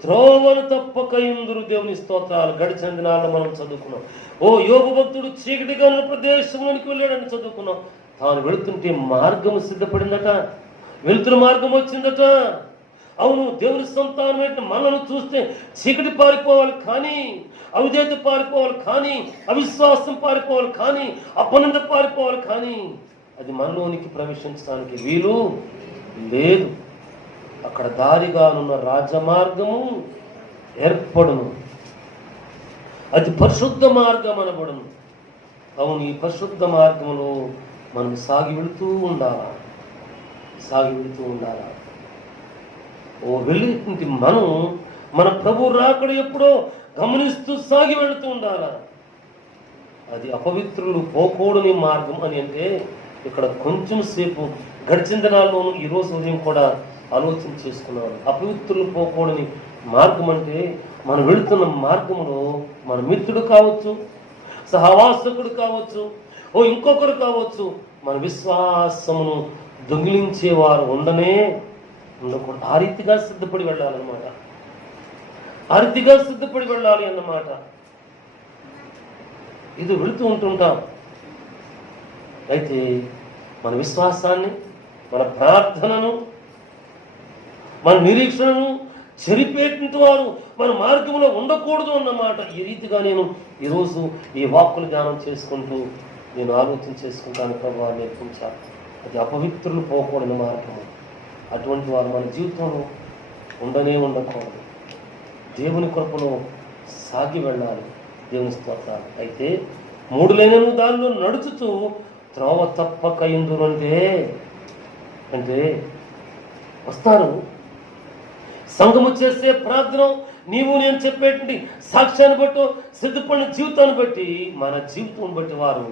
త్రోవను తప్పక ఇందురు. దేవుని స్తోత్రాలు. గడిచిన దినాల్లో మనం చదువుకున్నాం. ఓ యోబు భక్తుడు చీకటిగా ఉన్న ప్రదేశంలోనికి వెళ్ళాడని చదువుకున్నాం. తాను వెళుతుంటే మార్గము సిద్ధపడిందట, వెళుతున్న మార్గం వచ్చిందట. అవును, దేవుని సంతానం మనల్ని చూస్తే చీకటి పారిపోవాలి కానీ, అవిధేయత పారిపోవాలి కానీ, అవిశ్వాసం పారిపోవాలి కానీ, అపనంద పారిపోవాలి కానీ, అది మనలోనికి ప్రవేశించడానికి వీలు లేదు. అక్కడ దారిగానున్న రాజమార్గము ఏర్పడును, అది పరిశుద్ధ మార్గం అనబడును. అవును, ఈ పరిశుద్ధ మార్గంలో మనం సాగి వెళుతూ ఉండాలా, సాగి వెళుతూ ఉండాలా. ఓ వెళ్ళేటువంటి మనం మన ప్రభు రాకడ ఎప్పుడో గమనిస్తూ సాగి వెళుతూ ఉండాలా. అది అపవిత్రులు పోకూడని మార్గం అని అంటే ఇక్కడ కొంచెం సేపు గడిచిన దినాల్లోనూ ఈరోజు ఉదయం కూడా ఆలోచన చేసుకున్నాను. అపవిత్రులు పోకూడని మార్గం అంటే మనం వెళుతున్న మార్గంలో మన మిత్రుడు కావచ్చు, సహవాసకుడు కావచ్చు, ఓ ఇంకొకరు కావచ్చు, మన విశ్వాసమును దొంగిలించేవారు ఉండకూడదు. ఆ రీతిగా సిద్ధపడి వెళ్ళాలన్నమాట, ఆ రీతిగా సిద్ధపడి వెళ్ళాలి అన్నమాట. ఇది వెళుతూ ఉంటుంటాం. అయితే మన విశ్వాసాన్ని, మన ప్రార్థనను, మన నిరీక్షణను చెరిపేటువంటి వారు మన మార్గంలో ఉండకూడదు అన్నమాట. ఈ రీతిగా నేను ఈరోజు ఈ వాక్కులు ధ్యానం చేసుకుంటూ నేను ఆలోచన చేసుకుంటాను. ప్రభావ నేర్పించాను. అది అపవిత్రులు పోకూడని మార్గము. అటువంటి వారు మన జీవితంలో ఉండకూడదు. దేవుని కృపలో సాగి వెళ్ళాలి. దేవుని స్తోత్రాలు. అయితే 3 లైనను దానిలో నడుచుతూ త్రోవ తప్పక ఇందురు అంటే వస్తారు. సంఘము చేసే ప్రార్థన, నీవు నేను చెప్పేటువంటి సాక్ష్యాన్ని బట్టి, సిద్ధపడిన జీవితాన్ని బట్టి, మన జీవితం బట్టి వారు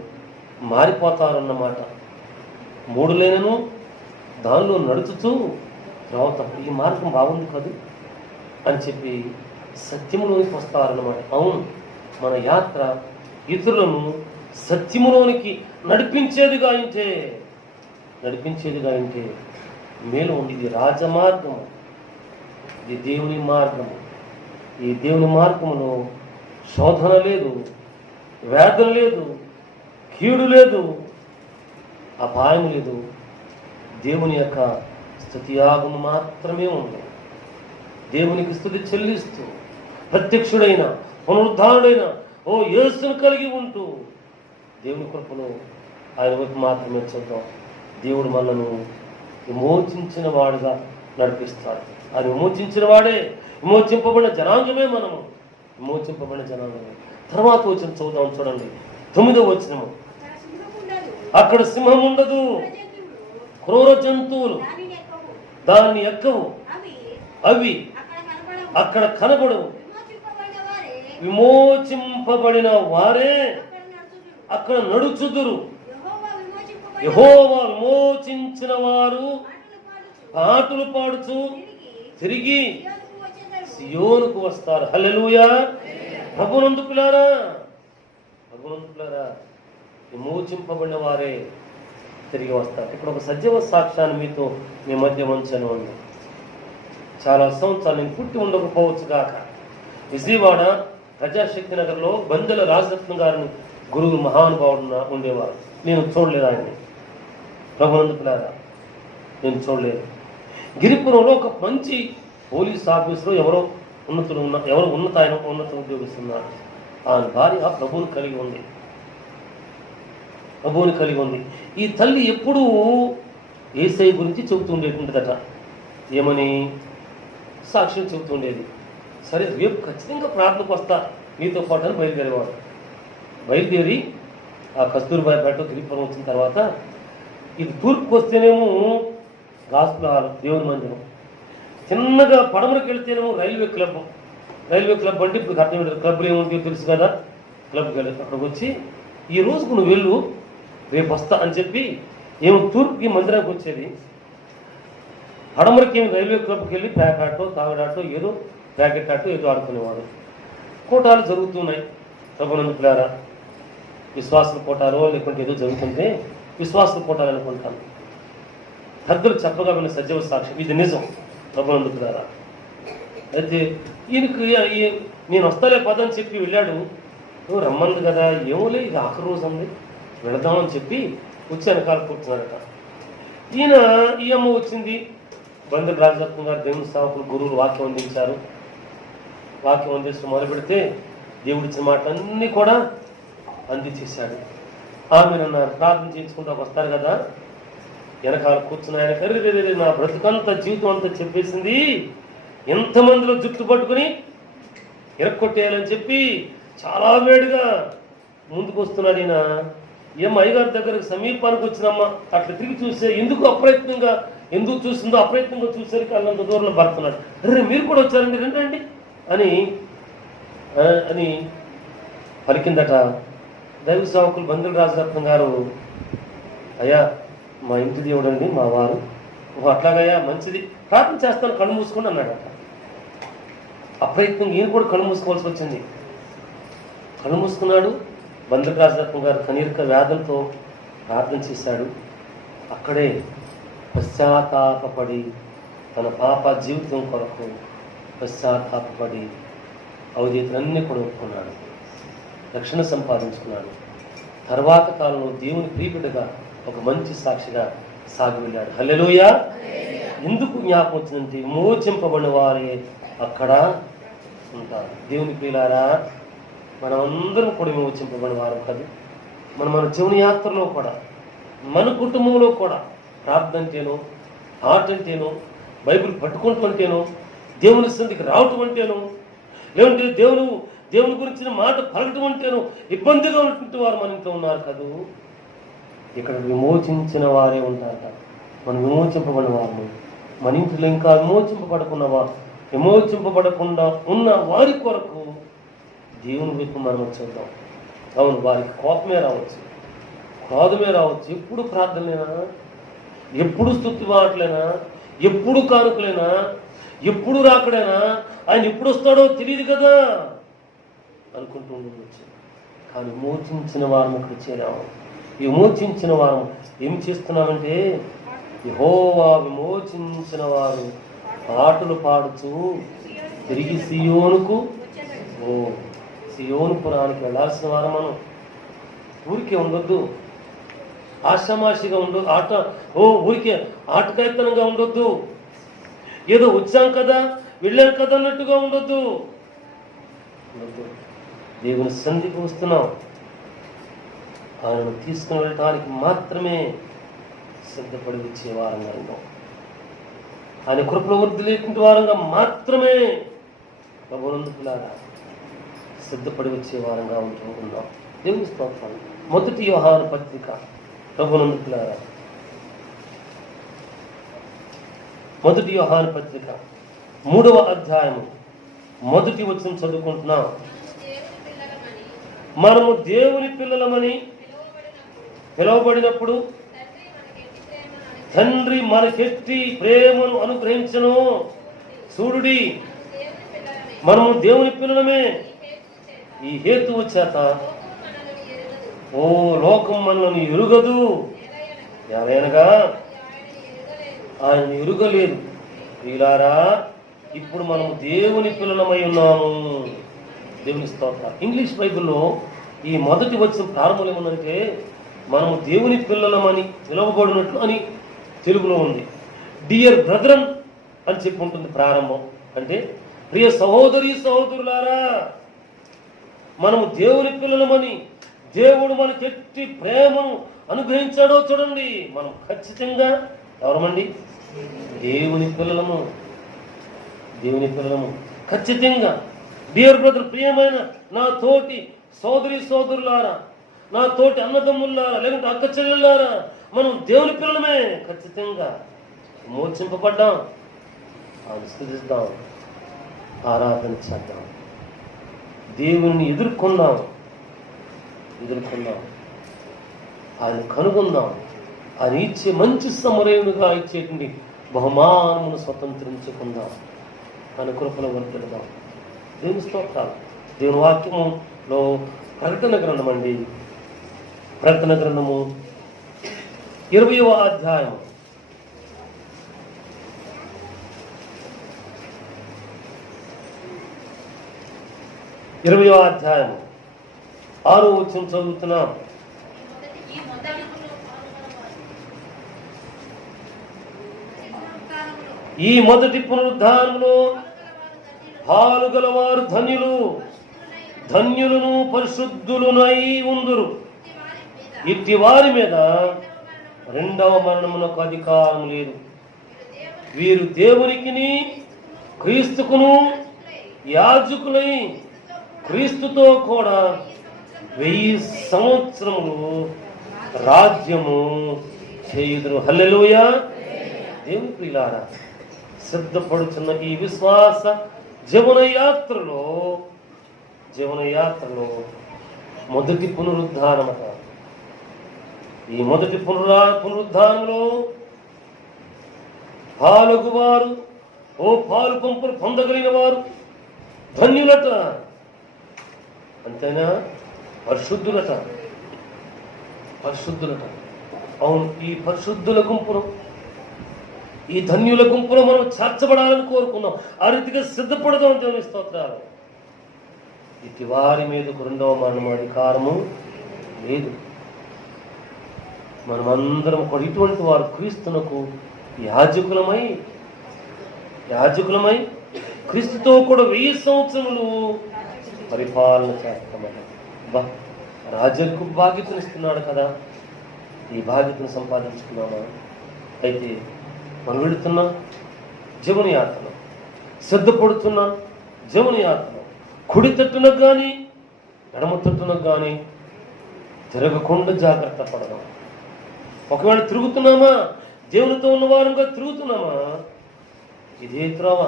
మారిపోతారు అన్నమాట. 3 లైనను దానిలో నడుచుతూ త్రోవ తప్ప, ఈ మార్గం బాగుంది కాదు అని చెప్పి సత్యములోనికి వస్తారన్నమాట. అవును, మన యాత్ర ఇతరులను సత్యములోనికి నడిపించేదిగా ఉంటే నడిపించేదిగా అంటే మేలు ఉంది. ఇది రాజమార్గము, ఇది దేవుని మార్గము. ఈ దేవుని మార్గములో శోధన లేదు, వేదన లేదు, కీడు లేదు, అపాయం లేదు. దేవుని యొక్క స్తుతియాగము మాత్రమే ఉంది. దేవునికి స్తుతి చెల్లిస్తూ ప్రత్యక్షుడైన పునరుద్ధారుడైన ఓ యేసును కలిగి ఉంటూ దేవుని కృపను ఆయన వైపు మాత్రమే చూద్దాం. దేవుడు మనను విమోచించిన వాడుగా నడిపిస్తాడు. అది విమోచించిన వాడే, విమోచింపబడిన జనాంగమే మనము, విమోచింపబడిన జనాంగమే. తర్వాత వచ్చిన చూద్దాం, చూడండి 9వ వచనము. అక్కడ సింహం ఉండదు, క్రూర జంతువులు దాన్ని ఎక్కవు, అవి అక్కడ కనబడవు. విమోచింపబడిన వారే అక్కడ నడుచుదురు. యెహోవా విమోచించిన వారు పాటలు పాడుచు తిరిగి సియోనుకు వస్తారు. హల్లెలూయా. ప్రభునందు పిల్లారా, ప్రభునందు పిల్లారా, విమోచింపబడిన వారే తిరిగి వస్తారు. ఇక్కడ ఒక సజీవ సాక్ష్యాన్ని మీతో మీ మధ్య ఉంచను ఉంది. చాలా సంవత్సరాలు నేను పుట్టి ఉండకపోవచ్చు కాక విజయవాడ ప్రజాశక్తి నగర్లో బందెల రాజరత్నం గారిని గురువు మహానుభావుడు ఉండేవారు. నేను చూడలేదు ఆయన్ని. ప్రభునందు పిల్లారా, నేను చూడలేదు. గిరిపురంలో ఒక మంచి పోలీస్ ఆఫీసరు ఎవరో ఉన్నత ఉద్యోగిస్తున్నారు. ఆయన భార్య ప్రభువుని కలిగి ఉంది, ప్రభువుని కలిగి ఉంది. ఈ తల్లి ఎప్పుడూ యేసయ్య గురించి చెబుతుండేటుండదట. ఏమని సాక్ష్యం చెబుతుండేది. సరే రేపు ఖచ్చితంగా ప్రార్థనకు వస్తా మీతో పాటు అని బయలుదేరేవాడు. బయలుదేరి ఆ కస్తూరిబాయి పేట గిరిపురం వచ్చిన తర్వాత ఇది తూర్పుకు వస్తేనేమో గాస్పుల్ హాల్ దేవుని మందిరం, చిన్నగా పడమరకు వెళ్తేనేమో రైల్వే క్లబ్ అంటే ఇప్పుడు అర్థం క్లబ్లు ఏముంటాయో తెలుసు కదా, క్లబ్కి వెళ్ళి అక్కడికి వచ్చి ఈ రోజుకు నువ్వు వెళ్ళు రేపు వస్తా అని చెప్పి ఏమో తూర్పుకి మందిరానికి వచ్చేది. పడమరకి ఏమి రైల్వే క్లబ్కి వెళ్ళి ప్యాకాటో తాగడాటో ఏదో ప్యాకెట్ ఆటో ఏదో ఆడుకునేవాడు. కోటాలు జరుగుతున్నాయి. ప్రభునందు పిల్లారా, విశ్వాసుల కోటాలో లేకుంటే ఏదో జరుగుతుంటే విశ్వాసుల కోటాలు అనుకుంటాను. పెద్దలు చెప్పగా విన్న సజీవ సాక్ష్యం ఇది నిజం. ప్రభునందు పిల్లారా, అయితే ఈయనకి నేను వస్తాలే పదని చెప్పి వెళ్ళాడు. నువ్వు రమ్మంది కదా, ఏమోలే ఇది ఆఖరి రోజు ఉంది వెళదామని చెప్పి వచ్చి వెనకాల కూర్చున్నాడట. ఈ అమ్మ వచ్చింది. బందెల రాజరత్నం గారు దేవుని సేవకులు గురువులు వాక్యం అందించారు. వాక్యం అందిస్తూ మొదలు పెడితే దేవుడిచ్చిన మాటలన్నీ కూడా అందించేశాడు. ఆమె అన్నారు ప్రార్థన చేసుకుంటూ వస్తారు కదా, వెనకాల కూర్చున్న ఆయన కర్రీ నా బ్రతుకంతా జీవితం అంతా చెప్పేసింది, ఎంతమందిలో జుట్టు పట్టుకుని ఎరక్కొట్టేయాలని చెప్పి చాలా వేడిగా ముందుకు వస్తున్నాడు. ఈయన ఏం అయ్యగారి దగ్గరకు సమీపానికి వచ్చినమ్మ అట్లా తిరిగి చూస్తే ఎందుకు చూసిందో అప్రయత్నంగా చూసేసరికి అల్లంత దూరంలో పడుతున్నాడు. అరే మీరు కూడా వచ్చారండి, రండి అని పలికిందట. దైవ సేవకులు బందెల రాజరత్నం గారు, అయ్యా మా ఇంటి దేవుడు అండి మా వారు, అట్లాగయ్యా మంచిది ప్రార్థన చేస్తాను కళ్ళు మూసుకొని అన్నాడట. అప్రయత్నంగా ఈయన కూడా కళ్ళు మూసుకోవాల్సి వచ్చింది. కళ్ళు మూసుకున్నాడు. బందెల రాజరత్నం గారు కనీరిక వేదంతో ప్రార్థన చేశాడు. అక్కడే పశ్చాత్తాపడి తన పాప జీవితం కొరకు పశ్చాత్తాపడి అవధేతులన్నీ కూడా ఒప్పుకున్నాడు, రక్షణ సంపాదించుకున్నాడు. తర్వాత కాలంలో దేవుని ప్రియబిడ్డగా ఒక మంచి సాక్షిగా సాగి వెళ్ళాడు. హల్లెలూయా. ఎందుకు జ్ఞాపకం వచ్చిందంటే విమోచింపబడిన వారే అక్కడ ఉంటారు. దేవుని ప్రియులారా, మనమందరం కూడా విమోచింపబడిన వారు కాదు. మన జీవన యాత్రలో కూడా మన కుటుంబంలో కూడా ప్రార్థన అంటేనో, ఆట అంటేనో, బైబిల్ పట్టుకుంటుంటేనో, దేవుని సన్నిధికి రావటం అంటేనో, లేదంటే దేవుని గురించిన మాట పలకటం అంటేనో ఇబ్బందిగా ఉంటుంటే వారు మన ఇంట్లో ఉన్నారు కాదు. ఇక్కడ విమోచించిన వారే ఉంటారు కదా. మనం విమోచింపబడిన వారు మన ఇంట్లో ఇంకా విమోచింపబడకుండా ఉన్న వారి కొరకు దేవుని వైపు మనం చూద్దాం. అవును, వారికి కోపమే రావచ్చు, క్రోధమే రావచ్చు. ఎప్పుడు ప్రార్థనలేనా, ఎప్పుడు స్తుతి మాటలేనా, ఎప్పుడు కానుకలేనా, ఎప్పుడు రాకడేనా, ఆయన ఎప్పుడు వస్తాడో తెలియదు కదా అనుకుంటూ ఉండవచ్చు. కానీ విమోచించిన వారిని అక్కడ చేరాము. విమోచించిన వారు ఏమి చేస్తున్నామంటే, యెహోవా విమోచించిన వారు పాటలు పాడుచు తిరిగి సియోనుకు సియోను పురానికి వెళ్ళాల్సిన వారు మనం. ఊరికే ఉండొద్దు, ఆషామాషిగా ఉండొద్దు, ఊరికే ఆటకాయతనంగా ఉండొద్దు, ఏదో వచ్చాం కదా వెళ్ళాం కదా అన్నట్టుగా ఉండొద్దు. దేవుని సన్నిధికి వస్తున్నాం, ఆయనను తీసుకుని వెళ్ళటానికి మాత్రమే సిద్ధపడి వచ్చే వారంగా ఉన్నాం. ఆయన కృపలో వృద్ధి లేకుండా వారంగా మాత్రమే ప్రభునందుకులాగా సిద్ధపడి వచ్చే వారంగా ఉంటూ ఉన్నాం. దేవుని స్తోత్రం. మొదటి యోహాను పత్రిక ప్రభునందుకులారా, మొదటి యోహాను పత్రిక 3వ అధ్యాయము మొదటి వచనం చదువుకుంటున్నాం. మనము దేవుని పిల్లలమని పిలువబడినప్పుడు తండ్రి మనకెట్టి ప్రేమను అనుగ్రహించను. చూడుడి, మనము దేవుని పిల్లలమే. ఈ హేతువు చేత లోకం మనల్ని ఎరుగదు, ఎలాగనగా ఆయన ఎరుగలేదు. ప్రియులారా, ఇప్పుడు మనము దేవుని పిల్లలమై ఉన్నాము. దేవుని స్తోత్రం. ఇంగ్లీష్ బైబిల్లో ఈ మొదటి వచ్చిన ప్రారంభం ఏముందంటే, మనము దేవుని పిల్లలమని పిలువబడినట్లు అని తెలుగులో ఉంది. డియర్ బ్రదరన్ అని చెప్పి ఉంటుంది ప్రారంభం. అంటే ప్రియ సహోదరి సహోదరులారా, మనము దేవుని పిల్లలమని దేవుడు మనకి ఎట్టి ప్రేమను అనుగ్రహించాడో చూడండి. మనం ఖచ్చితంగా ఎవరమండి? దేవుని పిల్లలము, దేవుని పిల్లలము ఖచ్చితంగా. డియర్ బ్రదర్, ప్రియమైన నా తోటి సోదరి సోదరులారా, నా తోటి అన్నదమ్ములారా, లేకుంటే అక్క చెల్లెళ్ళారా, మనం దేవుని పిల్లలమే. ఖచ్చితంగా మోచింపబడ్డాం, అనుసరిద్దాం, ఆరాధన చేద్దాం, దేవుని ఎదుర్కొందాం, ఆయన కనుగొందాం. ఆయన ఇచ్చే మంచి సమరయునిగా ఇచ్చేటువంటి బహుమానమును స్వతంత్రించుకుందాం, ఆయన కృపలో వర్తిల్దాం. దేవుని స్తోత్రాలు. దేవుని వాక్యములో ప్రకటన గ్రంథం అండి, ప్రకటన గ్రంథము 20వ అధ్యాయం 20వ అధ్యాయం 6వ వచనం చదువుతున్నాం. ఈ మొదటి పునరుద్ధానంలో పాలుగలవారు ధన్యులు, ధన్యులను పరిశుద్ధులునై ఉందురు. ఇట్టి వారి మీద రెండవ మరణమునకు అధికారం లేదు. వీరు దేవునికిని క్రీస్తుకును యాజకులై క్రీస్తుతో కూడా 1000 సంవత్సరములు రాజ్యము చేయుదురు. హల్లెలూయా. దేవుని ప్రియులారా, సిద్ధపడుతున్న ఈ విశ్వాస జీవన యాత్రలో మొదటి పునరుద్ధానమట. ఈ మొదటి పునరుద్ధానంలో పాలుగువారు, పాలు పంపులు పొందగలిగిన వారు ధన్యులట. అంతేనా? పరిశుద్ధులట. అవును, ఈ పరిశుద్ధుల గుంపును, ఈ ధన్యుల గుంపులో మనం చేర్చబడాలని కోరుకున్నాం. ఆ రీతిగా సిద్ధపడదాం. దేవుని స్తోత్రాలు. ఇటు వారి మీదకు రెండవ మరణం అధికారము లేదు. మనమందరం కూడా ఇటువంటి వారు క్రీస్తునకు యాజకులమై క్రీస్తుతో కూడా 1000 సంవత్సరములు పరిపాలన చేస్తామట. రాజుకు బాధ్యతను ఇస్తున్నాడు కదా, ఈ బాధ్యతను సంపాదించుకున్నామా? అయితే మనం వెళుతున్నా జీవన యాత్ర, సిద్ధపడుతున్నా జీవన యాత్ర, కుడి తట్టునకు కానీ ఎడమ తట్టునకు కానీ తిరగకుండా జాగ్రత్త పడదాం. ఒకవేళ తిరుగుతున్నామా, దేవునితో ఉన్న వారంగా తిరుగుతున్నామా, ఇదే త్రోవ,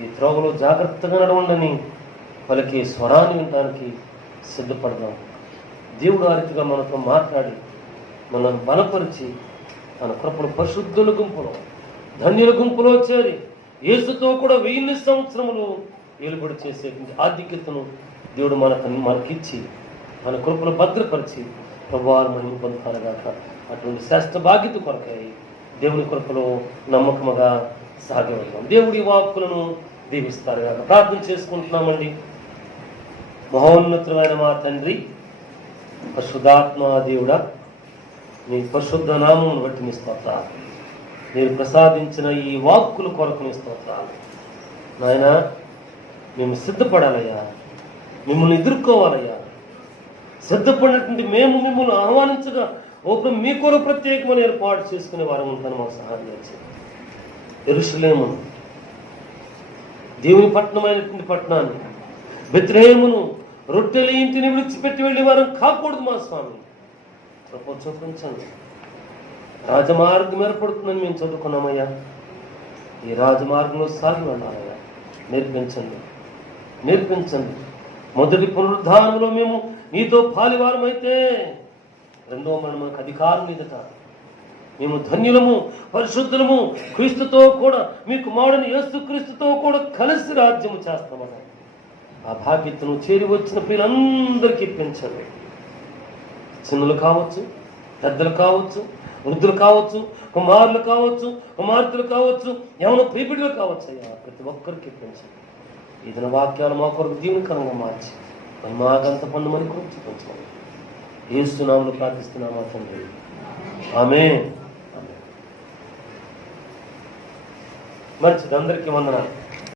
ఈ త్రోవలో జాగ్రత్తగా నడవండి పలికే స్వరాన్ని వినడానికి సిద్ధపడదాం. దేవుడు ఆ రీతిగా మనతో మాట్లాడి మనల్ని బలపరిచి తన కృపను పరిశుద్ధుల గుంపులో ధన్యుల గుంపులో చేరి యేసుతో కూడా 1000 సంవత్సరములు ఏలుబడి చేసే ఆధిక్యతను దేవుడు మనకిచ్చి మన కృపను భద్రపరిచి ప్రభువారు మహిమ పొందుతారుగాక. అటువంటి శ్రేష్ఠ బాధ్యత కొరకై దేవుని కృపలో నమ్మకముగా సాగవద్దాం. దేవుడి వాక్కులను దీవిస్తారుగాక. ప్రార్థన చేసుకుంటున్నామండి. మహోన్నతమైన మా తండ్రి, పరిశుద్ధాత్మ దేవుడా, నీ పరిశుద్ధ నామమును బట్టి నీ స్తోత్రాలు. మీరు ప్రసాదించిన ఈ వాక్కుల కొరకు నీ స్తోత్రాలు. నాయన, మేము సిద్ధపడాలయ్యా, మిమ్మల్ని ఎదుర్కోవాలయ్యా. సిద్ధపడినటువంటి మేము మిమ్మల్ని ఆహ్వానించగా ఒక మీ కొరకు ప్రత్యేకమైన ఏర్పాటు చేసుకునే వారం ఉంటాను. మాకు సహాయం చేసి యెరూషలేమును, దేవుని పట్టణమైనటువంటి పట్టణాన్ని, బెత్లెహేమును, రొట్టెల ఇంటిని విడిచిపెట్టి వెళ్ళే వారం కాకూడదు మా స్వామి. ప్రభు చూపించండి. రాజమార్గం ఏర్పడుతుందని మేము చదువుకున్నామయ్యా. ఈ రాజమార్గంలో సాగి వెళ్ళాలయ్యా. నేర్పించండి. మొదటి పునరుద్ధానంలో మేము నీతో పాలివారమైతే రెండవ మనకు అధికారం ఎదుట మేము ధన్యులము, పరిశుద్ధులము, క్రీస్తుతో కూడా మీ కుమారుని యేసు క్రీస్తుతో కూడా కలిసి రాజ్యము చేస్తామని ఆ భాగ్యతను చేరి వచ్చిన పిల్లలందరికీ ఇప్పించండి. చిన్నలు కావచ్చు, పెద్దలు కావచ్చు, వృద్ధులు కావచ్చు, కుమారులు కావచ్చు, కుమార్తెలు కావచ్చు, యవన ప్రియబిడ్డలు కావచ్చు అయ్యా, ప్రతి ఒక్కరికి ఇప్పించండి. ఏదైనా వాక్యాలు మా కొరకు దీవెనకరంగా మార్చి మాకంత పొందమని కూడా చూపించుకోండి. యేసు నామములో ప్రార్థిస్తున్నామా తండ్రి, ఆమేన్. మంచిది. అందరికీ వందనాలు.